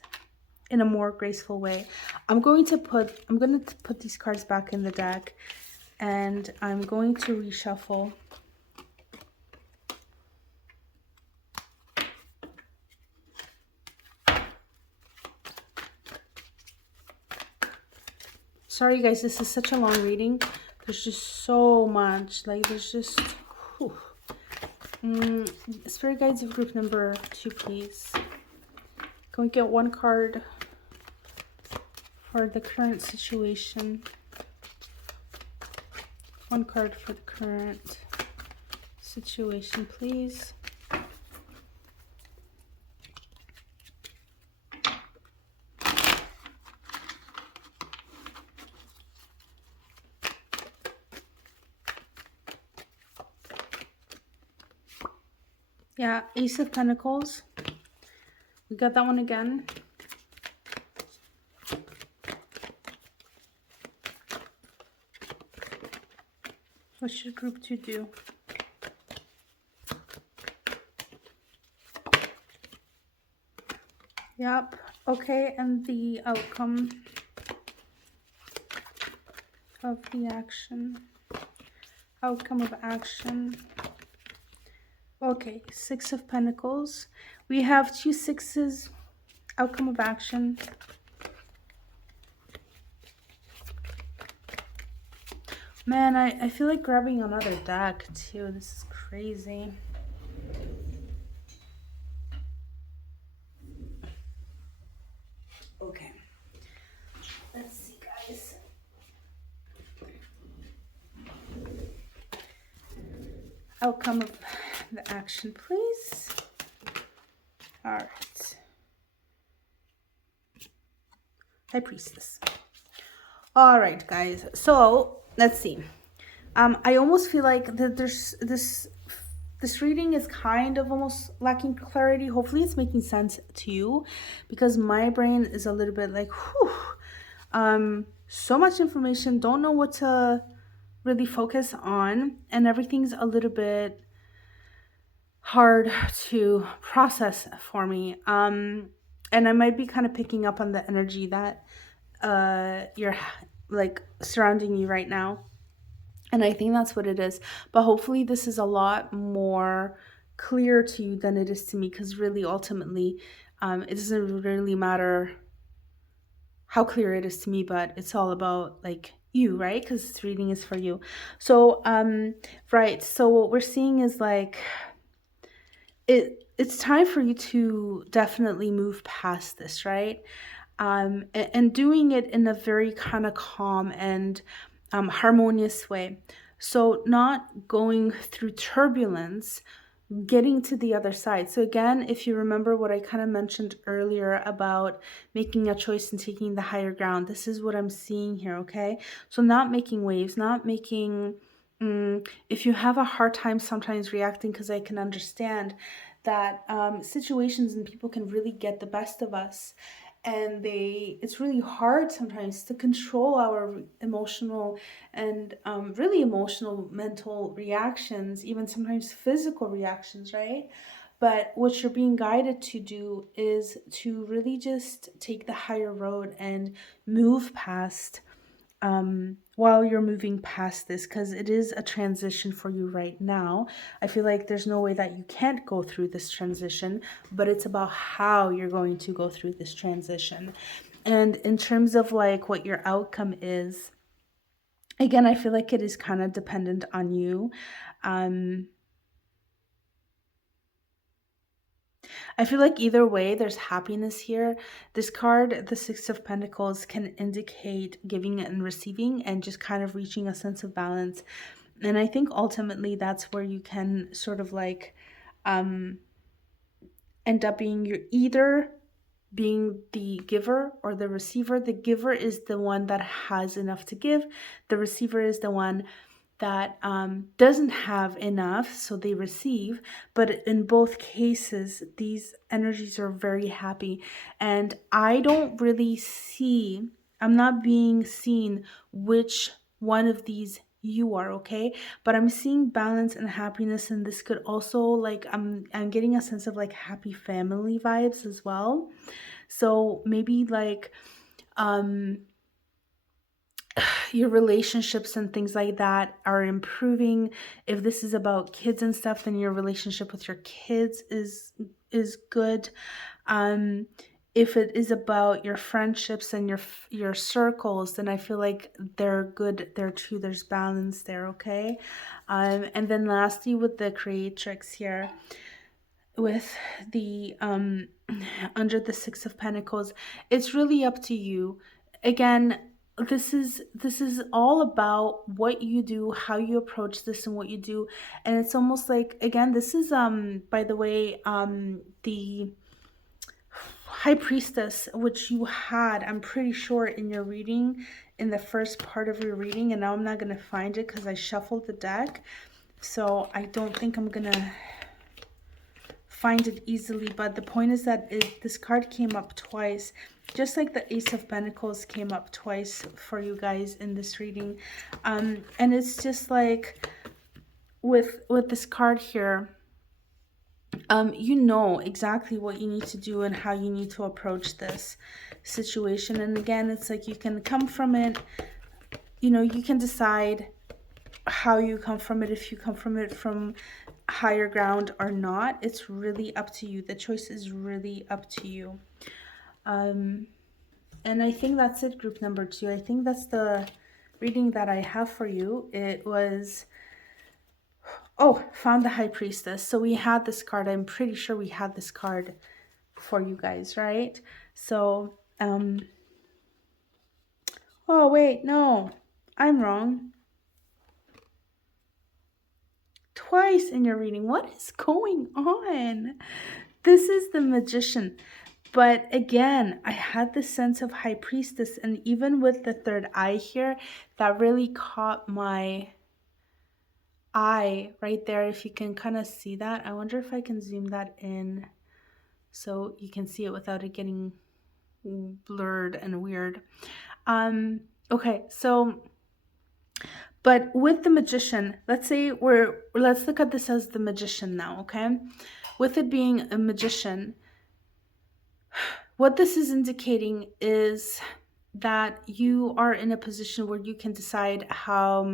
in a more graceful way. I'm going to put these cards back in the deck, and I'm going to reshuffle. Sorry guys, this is such a long reading. There's just so much. Like there's just whew. Spirit guides of group number 2, please. Can we get one card for the current situation? One card for the current situation, please. Yeah, Ace of Pentacles. We got that one again. What should group 2 do? Yep. Okay, and the outcome of the action. Outcome of action. Okay, 6 of Pentacles. We have 2 sixes. Outcome of action. Man, I feel like grabbing another deck too. This is crazy. Okay. Let's see, guys. Outcome of the action, please. All right. High Priestess. All right, guys. So let's see. I almost feel like that there's this reading is kind of almost lacking clarity. Hopefully it's making sense to you, because my brain is a little bit like, whew, so much information, don't know what to really focus on, and everything's a little bit hard to process for me. And I might be kind of picking up on the energy that you're like surrounding you right now. And I think that's what it is. But hopefully this is a lot more clear to you than it is to me, because really ultimately it doesn't really matter how clear it is to me, but it's all about like you, right? Because this reading is for you. So right, so what we're seeing is like it's time for you to definitely move past this, right? And doing it in a very kind of calm and harmonious way. So not going through turbulence, getting to the other side. So again, if you remember what I kind of mentioned earlier about making a choice and taking the higher ground, this is what I'm seeing here, okay? So not making waves, not making, if you have a hard time sometimes reacting, because I can understand that situations and people can really get the best of us, and it's really hard sometimes to control our emotional and really emotional mental reactions, even sometimes physical reactions, right? But what you're being guided to do is to really just take the higher road and move past while you're moving past this, because it is a transition for you right now. I feel like there's no way that you can't go through this transition, but it's about how you're going to go through this transition. And in terms of like what your outcome is, again, I feel like it is kind of dependent on you. I feel like either way, there's happiness here. This card, the Six of Pentacles, can indicate giving and receiving and just kind of reaching a sense of balance. And I think ultimately that's where you can sort of like end up being either being the giver or the receiver. The giver is the one that has enough to give. The receiver is the one that doesn't have enough, so they receive. But in both cases, these energies are very happy. And I don't really see, I'm not being seen which one of these you are, okay? But I'm seeing balance and happiness, and this could also like, I'm getting a sense of like happy family vibes as well. So maybe like your relationships and things like that are improving. If this is about kids and stuff, then your relationship with your kids is good. if it is about your friendships and your circles, then I feel like they're good there too. There's balance there, okay? And then lastly, with the creatrix here, with the under the Six of Pentacles, it's really up to you. Again, this is all about what you do, how you approach this, and what you do. And it's almost like, again, this is by the way, the High Priestess, which you had, I'm pretty sure, in your reading, in the first part of your reading, and now I'm not going to find it because I shuffled the deck, so I don't think I'm going to find it easily. But the point is that this card came up twice, just like the Ace of Pentacles came up twice for you guys in this reading. And it's just like with this card here, you know exactly what you need to do and how you need to approach this situation. And again, it's like you can come from it, you know, you can decide how you come from it, if you come from it from higher ground or not. It's really up to you. The choice is really up to you. And I think that's it, group number 2. I think that's the reading that I have for you. It was, oh, found the High Priestess. So we had this card. I'm pretty sure we had this card for you guys, right? So, oh, wait, no, I'm wrong. Twice in your reading. What is going on? This is the Magician. But again, I had this sense of High Priestess, and even with the third eye here, that really caught my eye right there. If you can kind of see that, I wonder if I can zoom that in so you can see it without it getting blurred and weird. Okay, so but with the Magician, let's look at this as the Magician now, okay? With it being a Magician, what this is indicating is that you are in a position where you can decide how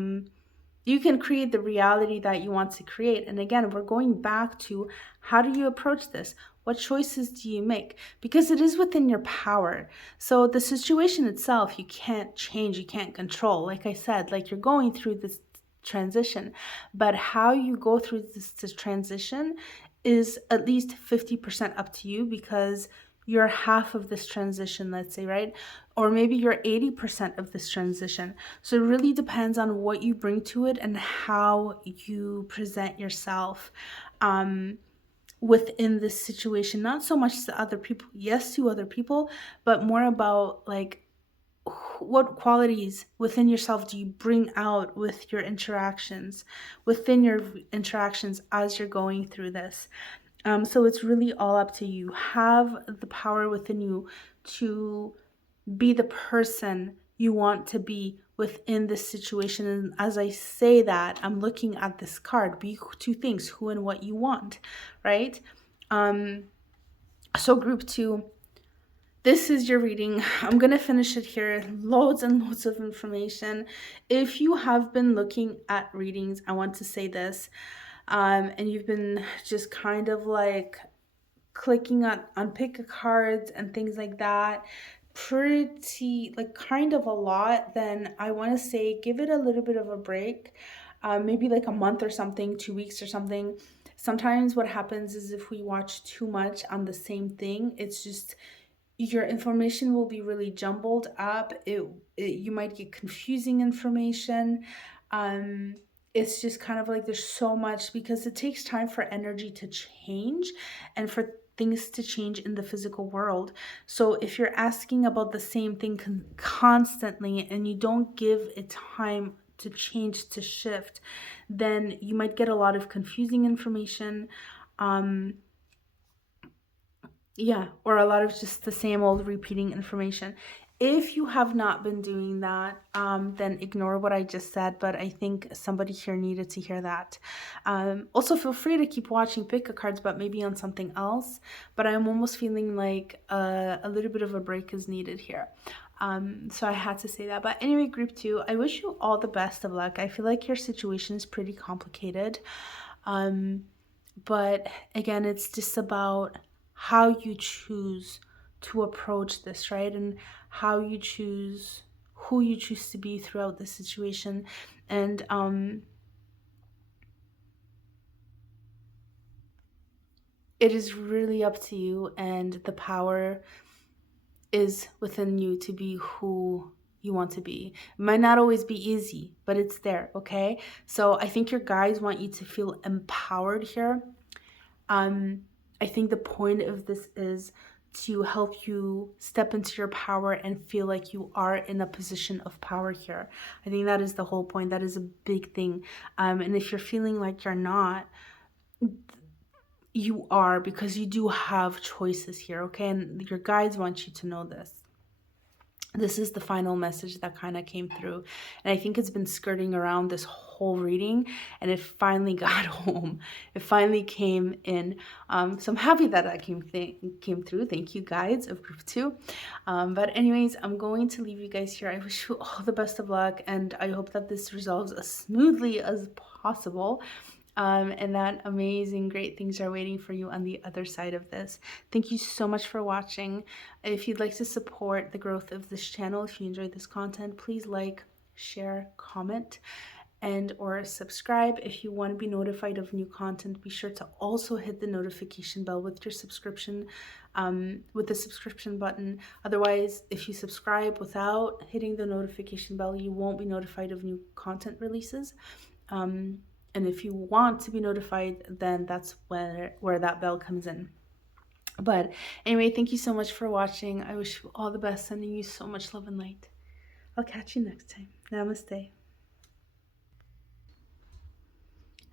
you can create the reality that you want to create. And again, we're going back to, how do you approach this? What choices do you make? Because it is within your power. So the situation itself, you can't change, you can't control. Like I said, like you're going through this transition, but how you go through this transition is at least 50% up to you, because you're half of this transition, let's say, right? Or maybe you're 80% of this transition. So it really depends on what you bring to it and how you present yourself within this situation. Not so much to other people, yes, to other people, but more about like, what qualities within yourself do you bring out with your interactions, within your interactions as you're going through this. So it's really all up to you. Have the power within you to be the person you want to be within this situation. And as I say that, I'm looking at this card. Be two things, who and what you want, right? So group 2, this is your reading. I'm going to finish it here. Loads and loads of information. If you have been looking at readings, I want to say this. And you've been just kind of like clicking on picka cards and things like that, pretty like kind of a lot, then I want to say give it a little bit of a break, maybe like a month or something, 2 weeks or something. Sometimes what happens is if we watch too much on the same thing, it's just your information will be really jumbled up. You might get confusing information. It's just kind of like there's so much, because it takes time for energy to change and for things to change in the physical world. So if you're asking about the same thing constantly and you don't give it time to change, to shift, then you might get a lot of confusing information. Or a lot of just the same old repeating information. If you have not been doing that, then ignore what I just said, but I think somebody here needed to hear that. Also, feel free to keep watching picka cards, but maybe on something else. But I'm almost feeling like a little bit of a break is needed here. So I had to say that. But anyway, group 2, I wish you all the best of luck. I feel like your situation is pretty complicated. But again, it's just about how you choose to approach this, right? And how you choose, who you choose to be throughout the situation. And it is really up to you, and the power is within you to be who you want to be. It might not always be easy, but it's there, okay? So I think your guides want you to feel empowered here. I think the point of this is to help you step into your power and feel like you are in a position of power here. I think that is the whole point. That is a big thing. And if you're feeling like you're not, you are, because you do have choices here, okay? And your guides want you to know this. This is the final message that kind of came through. And I think it's been skirting around this whole reading, and it finally got home. It finally came in. So I'm happy that that came through. Thank you, guides of group 2. But anyways, I'm going to leave you guys here. I wish you all the best of luck, and I hope that this resolves as smoothly as possible. And that amazing, great things are waiting for you on the other side of this. Thank you so much for watching. If you'd like to support the growth of this channel, if you enjoyed this content, please like, share, comment, and or subscribe. If you want to be notified of new content, be sure to also hit the notification bell with your subscription, with the subscription button. Otherwise, if you subscribe without hitting the notification bell, you won't be notified of new content releases. And if you want to be notified, then that's where that bell comes in. But anyway, thank you so much for watching. I wish you all the best, sending you so much love and light. I'll catch you next time. Namaste.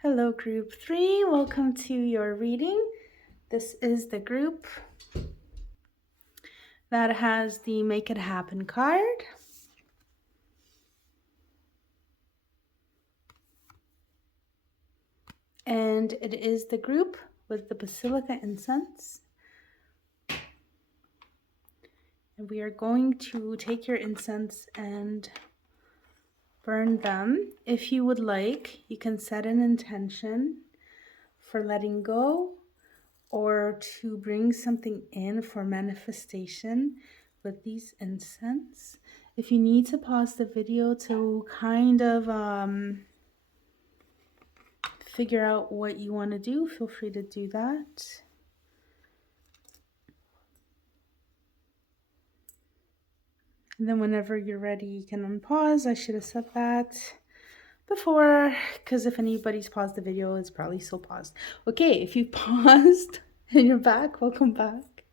Hello, group 3. Welcome to your reading. This is the group that has the Make It Happen card. And it is the group with the Basilica incense. And we are going to take your incense and burn them. If you would like, you can set an intention for letting go or to bring something in for manifestation with these incense. If you need to pause the video to kind of figure out what you want to do, feel free to do that. And then whenever you're ready, you can unpause. I should have said that before, because if anybody's paused the video, it's probably still paused. Okay, if you paused and you're back, welcome back.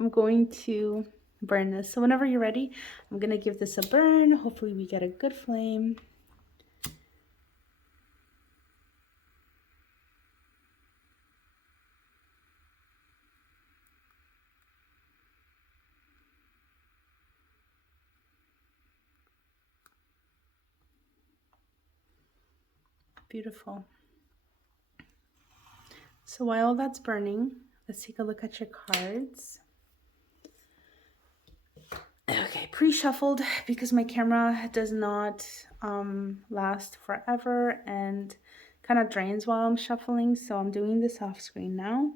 I'm going to burn this. So whenever you're ready, I'm going to give this a burn. Hopefully we get a good flame. Beautiful. So while that's burning, let's take a look at your cards. Okay, pre-shuffled because my camera does not last forever and kind of drains while I'm shuffling, so I'm doing this off screen now.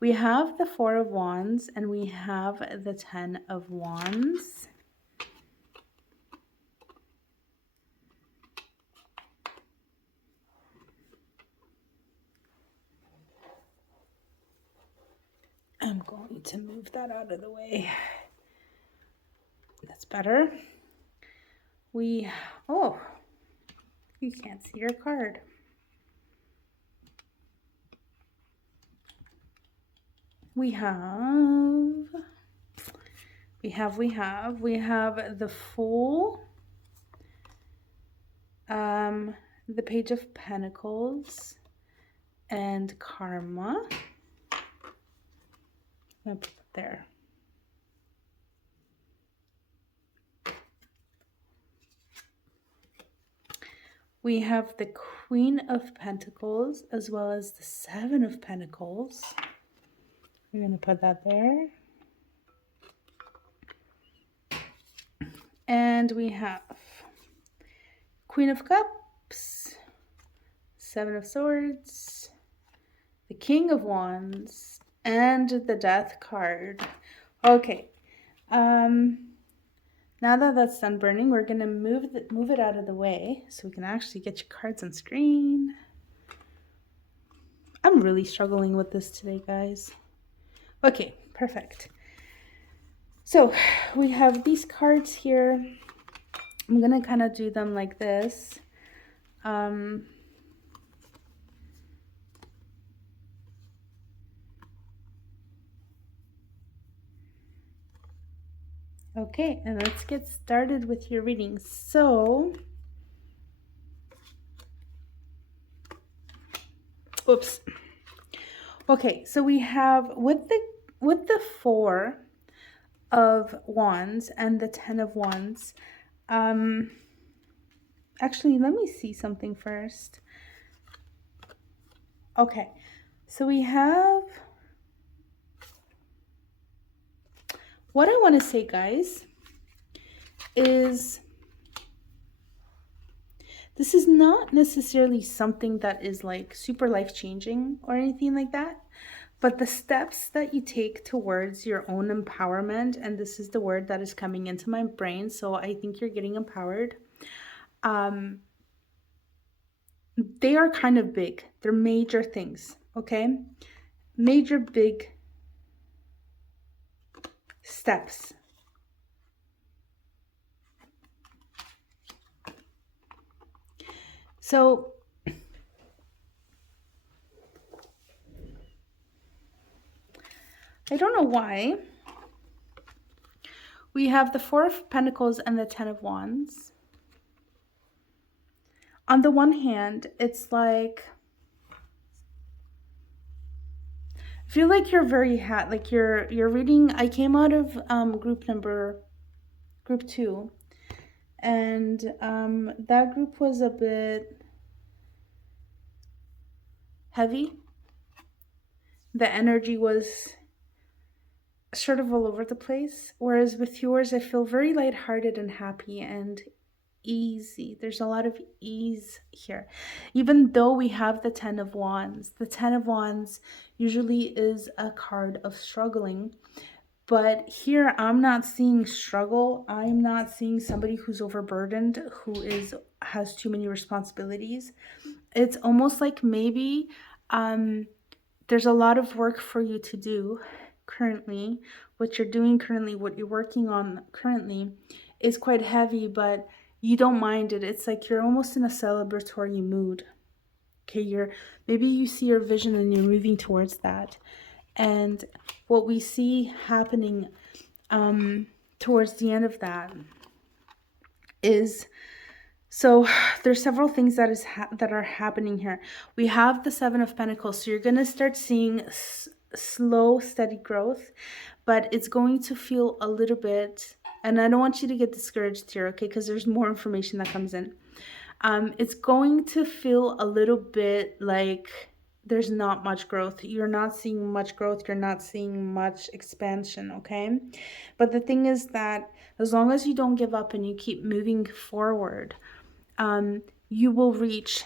We have the 4 of Wands and we have the 10 of Wands. I'm going to move that out of the way. That's better. Oh, you can't see your card. We have the Fool, the Page of Pentacles, and Karma. I'm gonna put it there. We have the Queen of Pentacles as well as the 7 of Pentacles. We're going to put that there. And we have Queen of Cups, 7 of Swords, the King of Wands, and the Death card. Okay, Um, Now that that's done burning, we're gonna move it out of the way so we can actually get your cards on screen. I'm really struggling with this today, guys. Okay, perfect. So we have these cards here. I'm gonna kind of do them like this. Okay, and let's get started with your reading. So, oops. Okay, so we have with the 4 of Wands and the 10 of Wands. Actually, let me see something first. Okay, so we have, what I want to say, guys, is this is not necessarily something that is like super life-changing or anything like that, but the steps that you take towards your own empowerment, and this is the word that is coming into my brain, so I think you're getting empowered. They are kind of big. They're major things, okay? Major big steps. So I don't know why we have the 4 of Pentacles and the 10 of Wands. On the one hand, it's like, I feel like you're very like you're reading. I came out of group 2, and that group was a bit heavy. The energy was sort of all over the place, whereas with yours I feel very lighthearted and happy and easy. There's a lot of ease here, even though we have the 10 of Wands. The 10 of Wands usually is a card of struggling, but here I'm not seeing struggle. I'm not seeing somebody who's overburdened, who has too many responsibilities. It's almost like maybe there's a lot of work for you to do currently. What you're doing currently, what you're working on currently is quite heavy, but you don't mind it. It's like you're almost in a celebratory mood. Okay, maybe you see your vision and you're moving towards that. And what we see happening towards the end of that is, so there's several things that are happening here. We have the 7 of Pentacles, so you're going to start seeing slow, steady growth, but it's going to feel a little bit, and I don't want you to get discouraged here, okay, because there's more information that comes in. It's going to feel a little bit like there's not much growth. You're not seeing much growth. You're not seeing much expansion, okay? But the thing is that as long as you don't give up and you keep moving forward, you will reach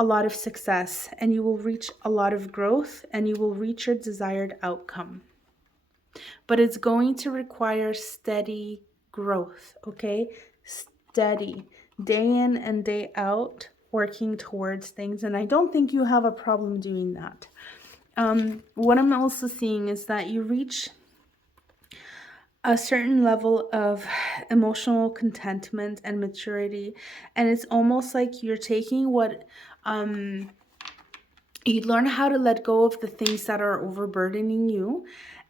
a lot of success, and you will reach a lot of growth, and you will reach your desired outcome. But it's going to require steady growth, okay? Steady, day in and day out, working towards things. And I don't think you have a problem doing that. What I'm also seeing is that you reach a certain level of emotional contentment and maturity, and it's almost like you're taking what you learn how to let go of the things that are overburdening you,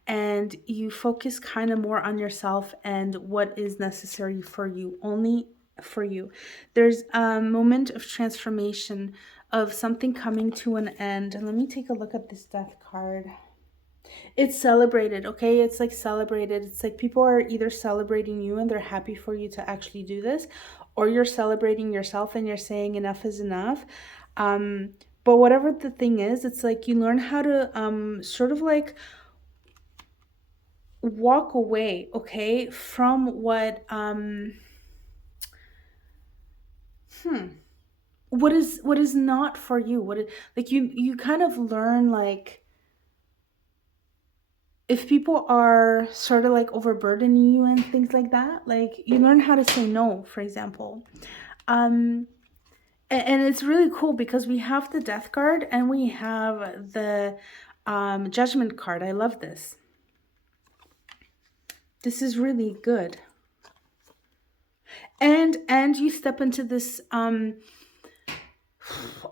and you focus kind of more on yourself and what is necessary for you, only for you. There's a moment of transformation, of something coming to an end. And let me take a look at this death card. It's celebrated, okay? It's like celebrated. It's like people are either celebrating you and they're happy for you to actually do this, or you're celebrating yourself and you're saying enough is enough. But whatever the thing is, it's like you learn how to sort of like walk away, okay, from what what is not for you. Like you kind of learn, like, if people are sort of like overburdening you and things like that, like you learn how to say no, for example. Um, and it's really cool because we have the death card and we have the judgment card. I love this. This is really good. And you step into this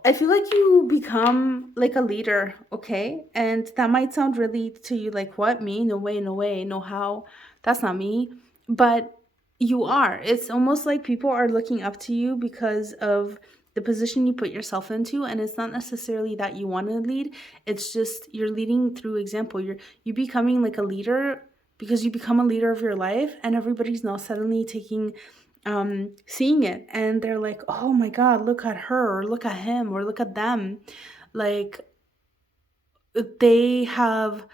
I feel like you become like a leader, okay? And that might sound really to you like, what, me? No way, no way, no how. That's not me. But you are. It's almost like people are looking up to you because of the position you put yourself into. And it's not necessarily that you want to lead. It's just you're leading through example. You becoming like a leader because you become a leader of your life, and everybody's now suddenly taking seeing it, and they're like, oh my god, look at her, or look at him, or look at them. Like they have,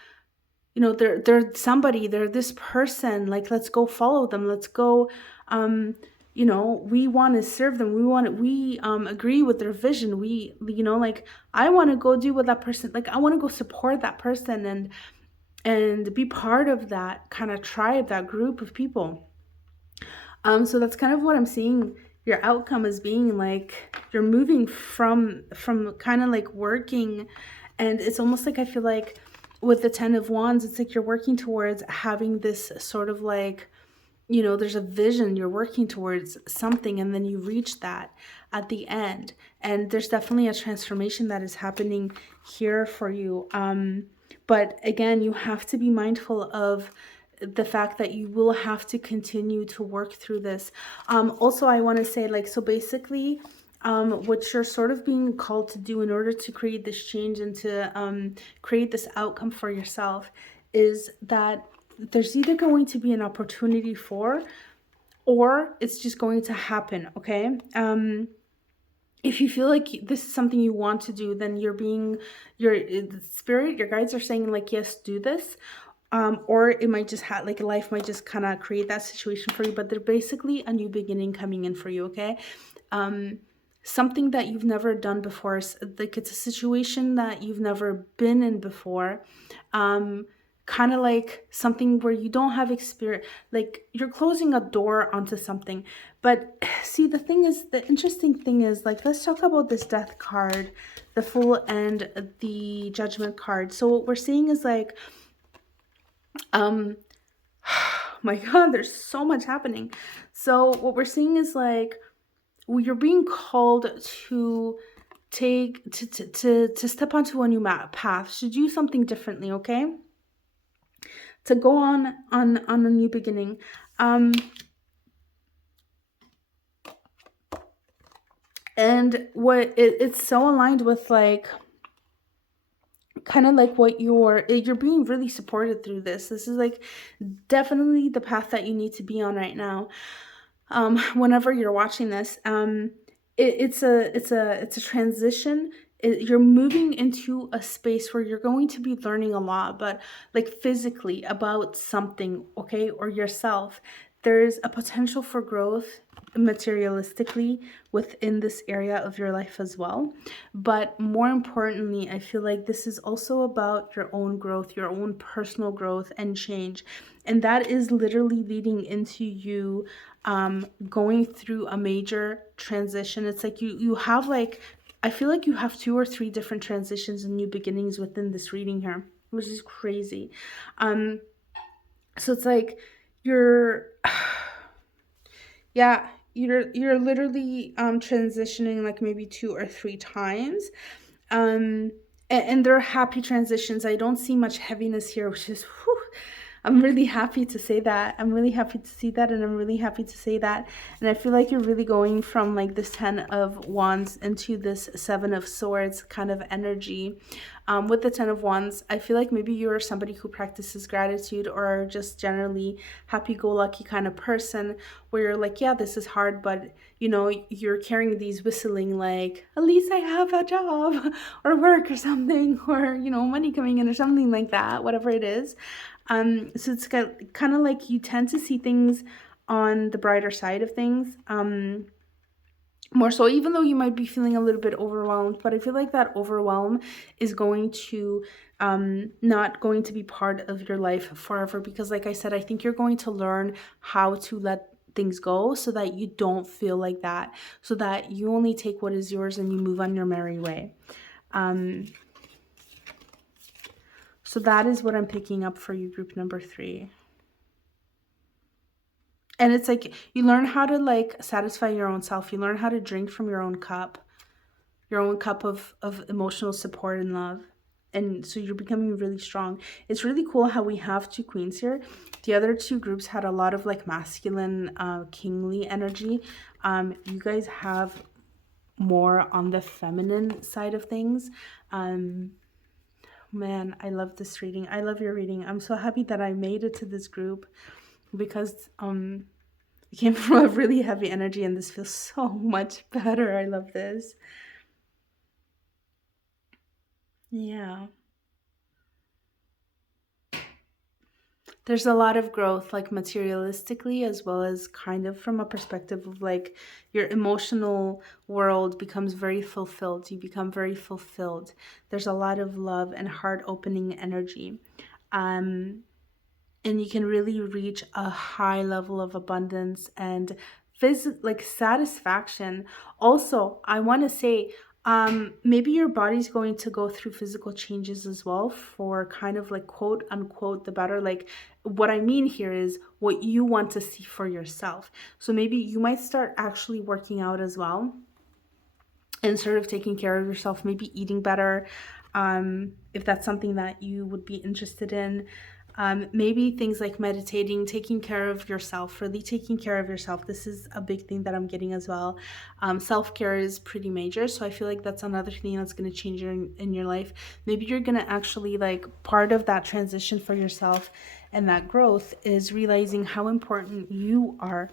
they're somebody, they're this person, like let's go follow them, let's go, we want to serve them, we agree with their vision, like I want to go do what that person, like I want to go support that person, and be part of that kind of tribe, that group of people. So that's kind of what I'm seeing your outcome as being, like you're moving from kind of like working, and it's almost like I feel like with the 10 of Wands, it's like you're working towards having this sort of like, there's a vision, you're working towards something, and then you reach that at the end. And there's definitely a transformation that is happening here for you. But again, you have to be mindful of the fact that you will have to continue to work through this. Also, I want to say, like, so basically, what you're sort of being called to do in order to create this change and to create this outcome for yourself is that there's either going to be an opportunity for, or it's just going to happen, okay? If you feel like this is something you want to do, then your spirit, your guides are saying like, yes, do this. Or it might just have like life might just kind of create that situation for you, but they're basically a new beginning coming in for you, okay? Something that you've never done before, like it's a situation that you've never been in before. Kind of like something where you don't have experience, like you're closing a door onto something. But see, the interesting thing is, like, let's talk about this death card, the Fool, and the Judgment card. So what we're seeing is like, my god, there's so much happening. So what we're seeing is like, you're being called to to step onto a new path, to do something differently, okay? To go on a new beginning. And what it's so aligned with, like, kind of like what you're being really supported through this. This is like definitely the path that you need to be on right now. Whenever you're watching this, it's a transition. You're moving into a space where you're going to be learning a lot, but like physically about something, okay, or yourself. There's a potential for growth materialistically within this area of your life as well. But more importantly, I feel like this is also about your own growth, your own personal growth and change. And that is literally leading into you going through a major transition. It's like you have, like, I feel like you have 2 or 3 different transitions and new beginnings within this reading here, which is crazy. So it's like you're yeah, you're literally transitioning like maybe 2 or 3 times. And they're happy transitions. I don't see much heaviness here, which is whew, I'm really happy to say that. I'm really happy to see that, and I'm really happy to say that. And I feel like you're really going from like this 10 of Wands into this 7 of Swords kind of energy. With the 10 of Wands, I feel like maybe you're somebody who practices gratitude, or just generally happy-go-lucky kind of person, where you're like, yeah, this is hard, but you're carrying these whistling, like, at least I have a job or work or something, or money coming in or something like that, whatever it is. So it's kind of like you tend to see things on the brighter side of things. more so, even though you might be feeling a little bit overwhelmed, but I feel like that overwhelm is going to not going to be part of your life forever, because like I said, I think you're going to learn how to let things go so that you don't feel like that, so that you only take what is yours and you move on your merry way. um so that is what I'm picking up for you, group number 3. And it's like you learn how to like satisfy your own self, you learn how to drink from your own cup of emotional support and love. And so you're becoming really strong. It's really cool how we have 2 queens here. The other 2 groups had a lot of like masculine, kingly energy. You guys have more on the feminine side of things. Man, I love this reading. I love your reading. I'm so happy that I made it to this group, because it came from a really heavy energy and this feels so much better. I love this. Yeah. There's a lot of growth, like materialistically, as well as kind of from a perspective of like your emotional world becomes very fulfilled. You become very fulfilled. There's a lot of love and heart opening energy. Um, and you can really reach a high level of abundance and like satisfaction. Also, I want to say, maybe your body's going to go through physical changes as well, for kind of like quote unquote the better. Like, what I mean here is what you want to see for yourself. So maybe you might start actually working out as well, and sort of taking care of yourself, maybe eating better, if that's something that you would be interested in. Maybe things like meditating, taking care of yourself, really taking care of yourself. This is a big thing that I'm getting as well. Self-care is pretty major, so I feel like that's another thing that's going to change in your life. Maybe you're going to actually, like, part of that transition for yourself and that growth is realizing how important you are,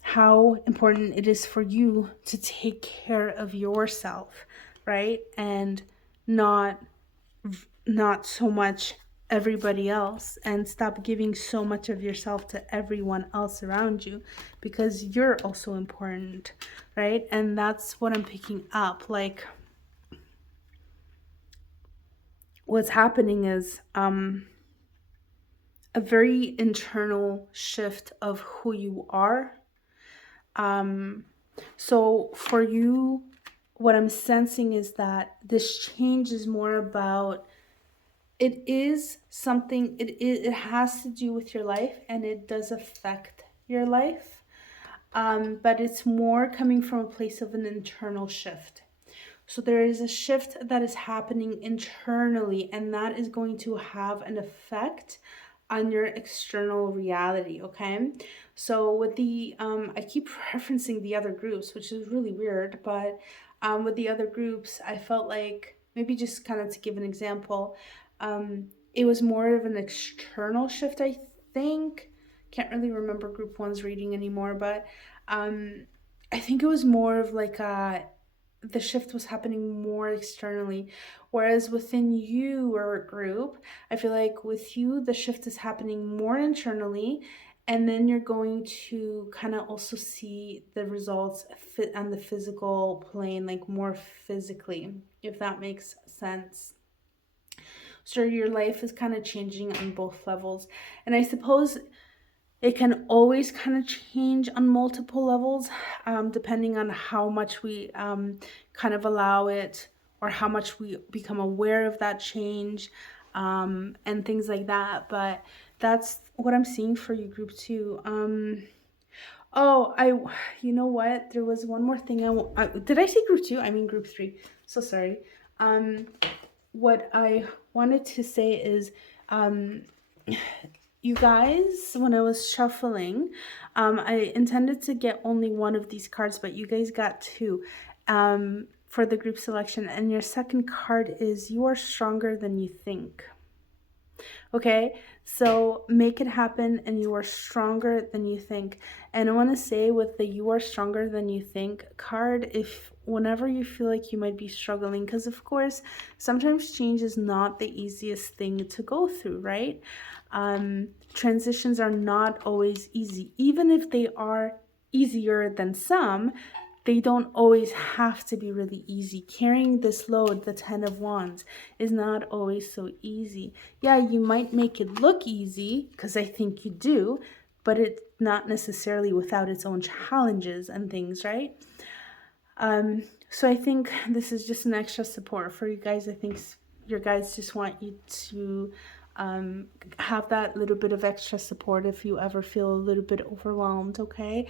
how important it is for you to take care of yourself, right? And not so much everybody else, and stop giving so much of yourself to everyone else around you, because you're also important, right? And that's what I'm picking up. Like, what's happening is a very internal shift of who you are. So for you, what I'm sensing is that this change is more about, it is something, it has to do with your life, and it does affect your life. But it's more coming from a place of an internal shift. So there is a shift that is happening internally, and that is going to have an effect on your external reality, okay? So with the, I keep referencing the other groups, which is really weird, but with the other groups, I felt like, maybe just kind of to give an example, it was more of an external shift, I think. Can't really remember group one's reading anymore, but I think it was more of like the shift was happening more externally, whereas within your group, I feel like with you the shift is happening more internally, and then you're going to kind of also see the results fit on the physical plane, like more physically, if that makes sense. So your life is kind of changing on both levels, and I suppose it can always kind of change on multiple levels, depending on how much we kind of allow it, or how much we become aware of that change, and things like that. But that's what I'm seeing for you, group 2. Oh, you know what? There was one more thing did I say group 2? I mean group 3. So sorry. What I wanted to say is, you guys, when I was shuffling, I intended to get only one of these cards, but you guys got 2 for the group selection. And your second card is, you are stronger than you think. Okay, so make it happen, and you are stronger than you think. And I want to say, with the you are stronger than you think card, if whenever you feel like you might be struggling, because of course sometimes change is not the easiest thing to go through, right? Transitions are not always easy, even if they are easier than some, they don't always have to be really easy. Carrying this load, the 10 of Wands, is not always so easy. Yeah, you might make it look easy, because I think you do, but it's not necessarily without its own challenges and things, right? So I think this is just an extra support for you guys. I think your guys just want you to have that little bit of extra support if you ever feel a little bit overwhelmed, okay?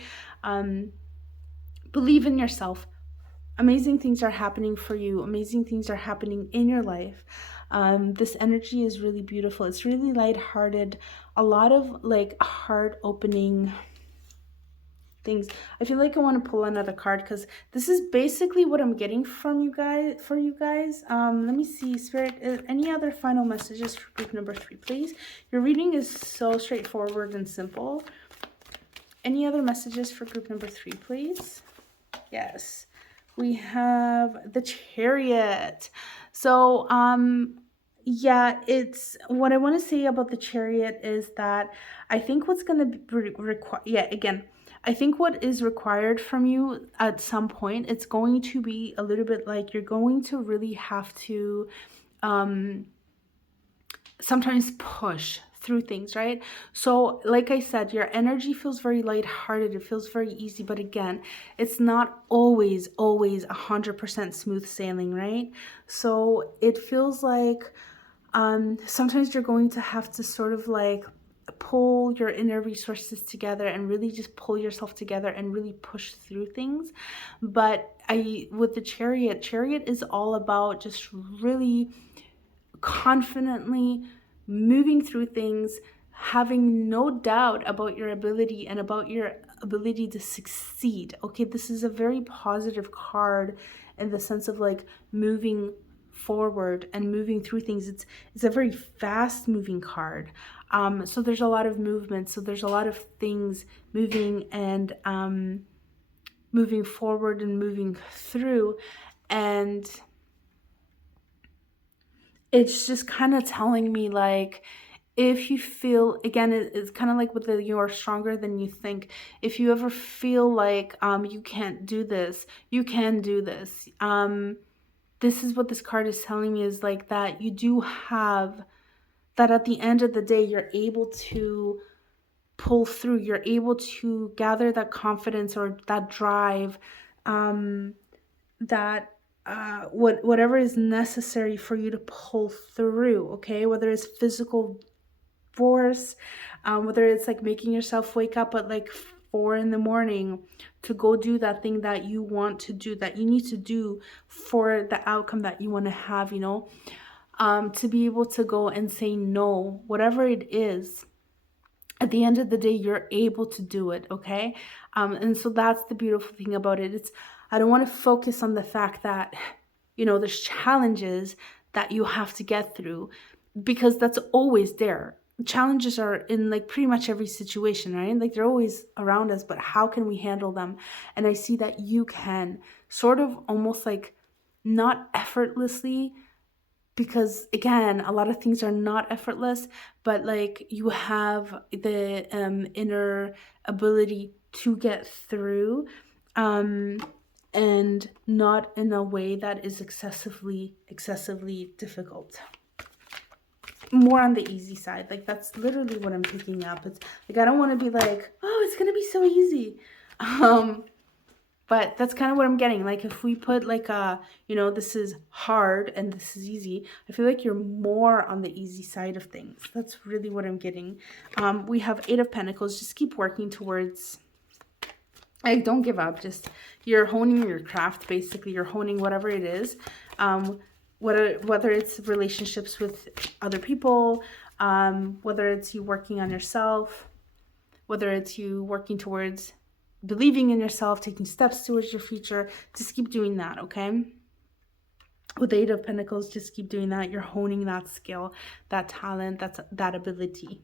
Believe in yourself. Amazing things are happening for you. Amazing things are happening in your life. This energy is really beautiful. It's really lighthearted. A lot of like heart opening things. I feel like I want to pull another card because this is basically what I'm getting from you guys, for you guys. Let me see, Spirit, any other final messages for group number 3, please? Your reading is so straightforward and simple. Any other messages for group number 3, please? Yes. We have the Chariot. So, yeah, it's what I want to say about the Chariot is that I think what's going to be required, yeah, again, I think what is required from you at some point, it's going to be a little bit like you're going to really have to sometimes push through things, right? So like I said, your energy feels very lighthearted. It feels very easy. But again, it's not always 100% smooth sailing, right? So it feels like sometimes you're going to have to sort of like pull your inner resources together and really just pull yourself together and really push through things. But with the Chariot is all about just really confidently moving through things, having no doubt about your ability and about your ability to succeed. Okay, this is a very positive card in the sense of like moving forward and moving through things. It's a very fast moving card. So there's a lot of movement. So there's a lot of things moving and moving forward and moving through. And it's just kind of telling me like, if you feel, again, it's kind of like with the you're stronger than you think. If you ever feel like you can't do this, you can do this. This is what this card is telling me, is like that you do have, that at the end of the day, you're able to pull through. You're able to gather that confidence or that drive, that whatever is necessary for you to pull through, okay? Whether it's physical force, whether it's like making yourself wake up at like 4 in the morning to go do that thing that you want to do, that you need to do for the outcome that you want to have, you know, to be able to go and say no, whatever it is. At the end of the day, you're able to do it, okay? And so that's the beautiful thing about it. I don't want to focus on the fact that, you know, there's challenges that you have to get through, because that's always there. Challenges are in like pretty much every situation, right? Like they're always around us, but how can we handle them? And I see that you can sort of almost like not effortlessly, because again, a lot of things are not effortless, but like you have the inner ability to get through, and not in a way that is excessively difficult. More on the easy side. Like that's literally what I'm picking up. It's like I don't want to be like, oh, it's gonna be so easy. But that's kind of what I'm getting. Like if we put like a, you know, this is hard and this is easy, I feel like you're more on the easy side of things. That's really what I'm getting. We have 8 of Pentacles. Just keep working towards, like, don't give up. Just, you're honing your craft, basically. You're honing whatever it is. Whether it's relationships with other people, whether it's you working on yourself, whether it's you working towards believing in yourself, taking steps towards your future, just keep doing that, okay? With the 8 of Pentacles, just keep doing that. You're honing that skill, that talent, that ability.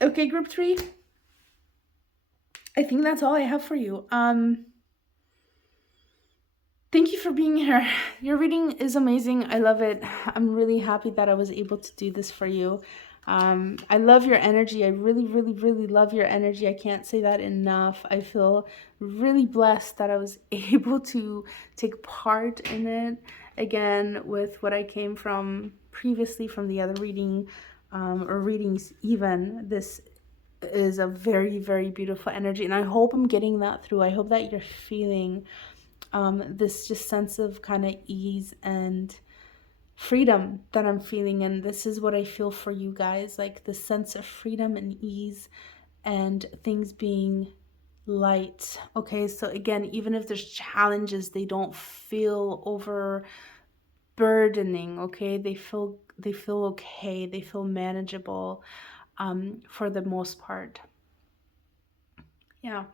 Okay, group 3. I think that's all I have for you. Thank you for being here. Your reading is amazing. I love it. I'm really happy that I was able to do this for you. I love your energy. I really, really, really love your energy. I can't say that enough. I feel really blessed that I was able to take part in it again with what I came from previously from the other reading or readings, even. This is a very, very beautiful energy, and I hope I'm getting that through. I hope that you're feeling this just sense of kind of ease and freedom that I'm feeling. And this is what I feel for you guys, like the sense of freedom and ease and things being light. Okay, so again, even if there's challenges, they don't feel overburdening. Okay, they feel okay, they feel manageable for the most part. Yeah.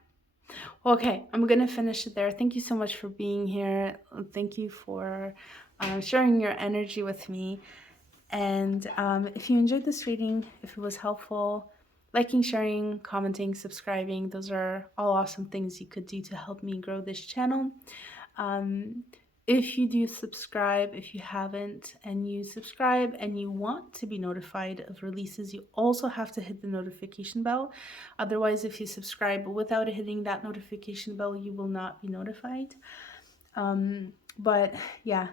Okay, I'm gonna finish it there. Thank you so much for being here. Thank you for sharing your energy with me. And if you enjoyed this reading, if it was helpful, liking, sharing, commenting, subscribing, those are all awesome things you could do to help me grow this channel. Um, if you do subscribe, if you haven't, and you subscribe and you want to be notified of releases, you also have to hit the notification bell. Otherwise, if you subscribe without hitting that notification bell, you will not be notified. But yeah,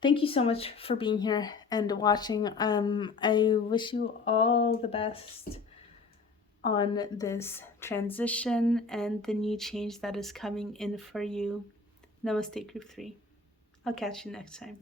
thank you so much for being here and watching. I wish you all the best on this transition and the new change that is coming in for you. Namaste, Group 3. I'll catch you next time.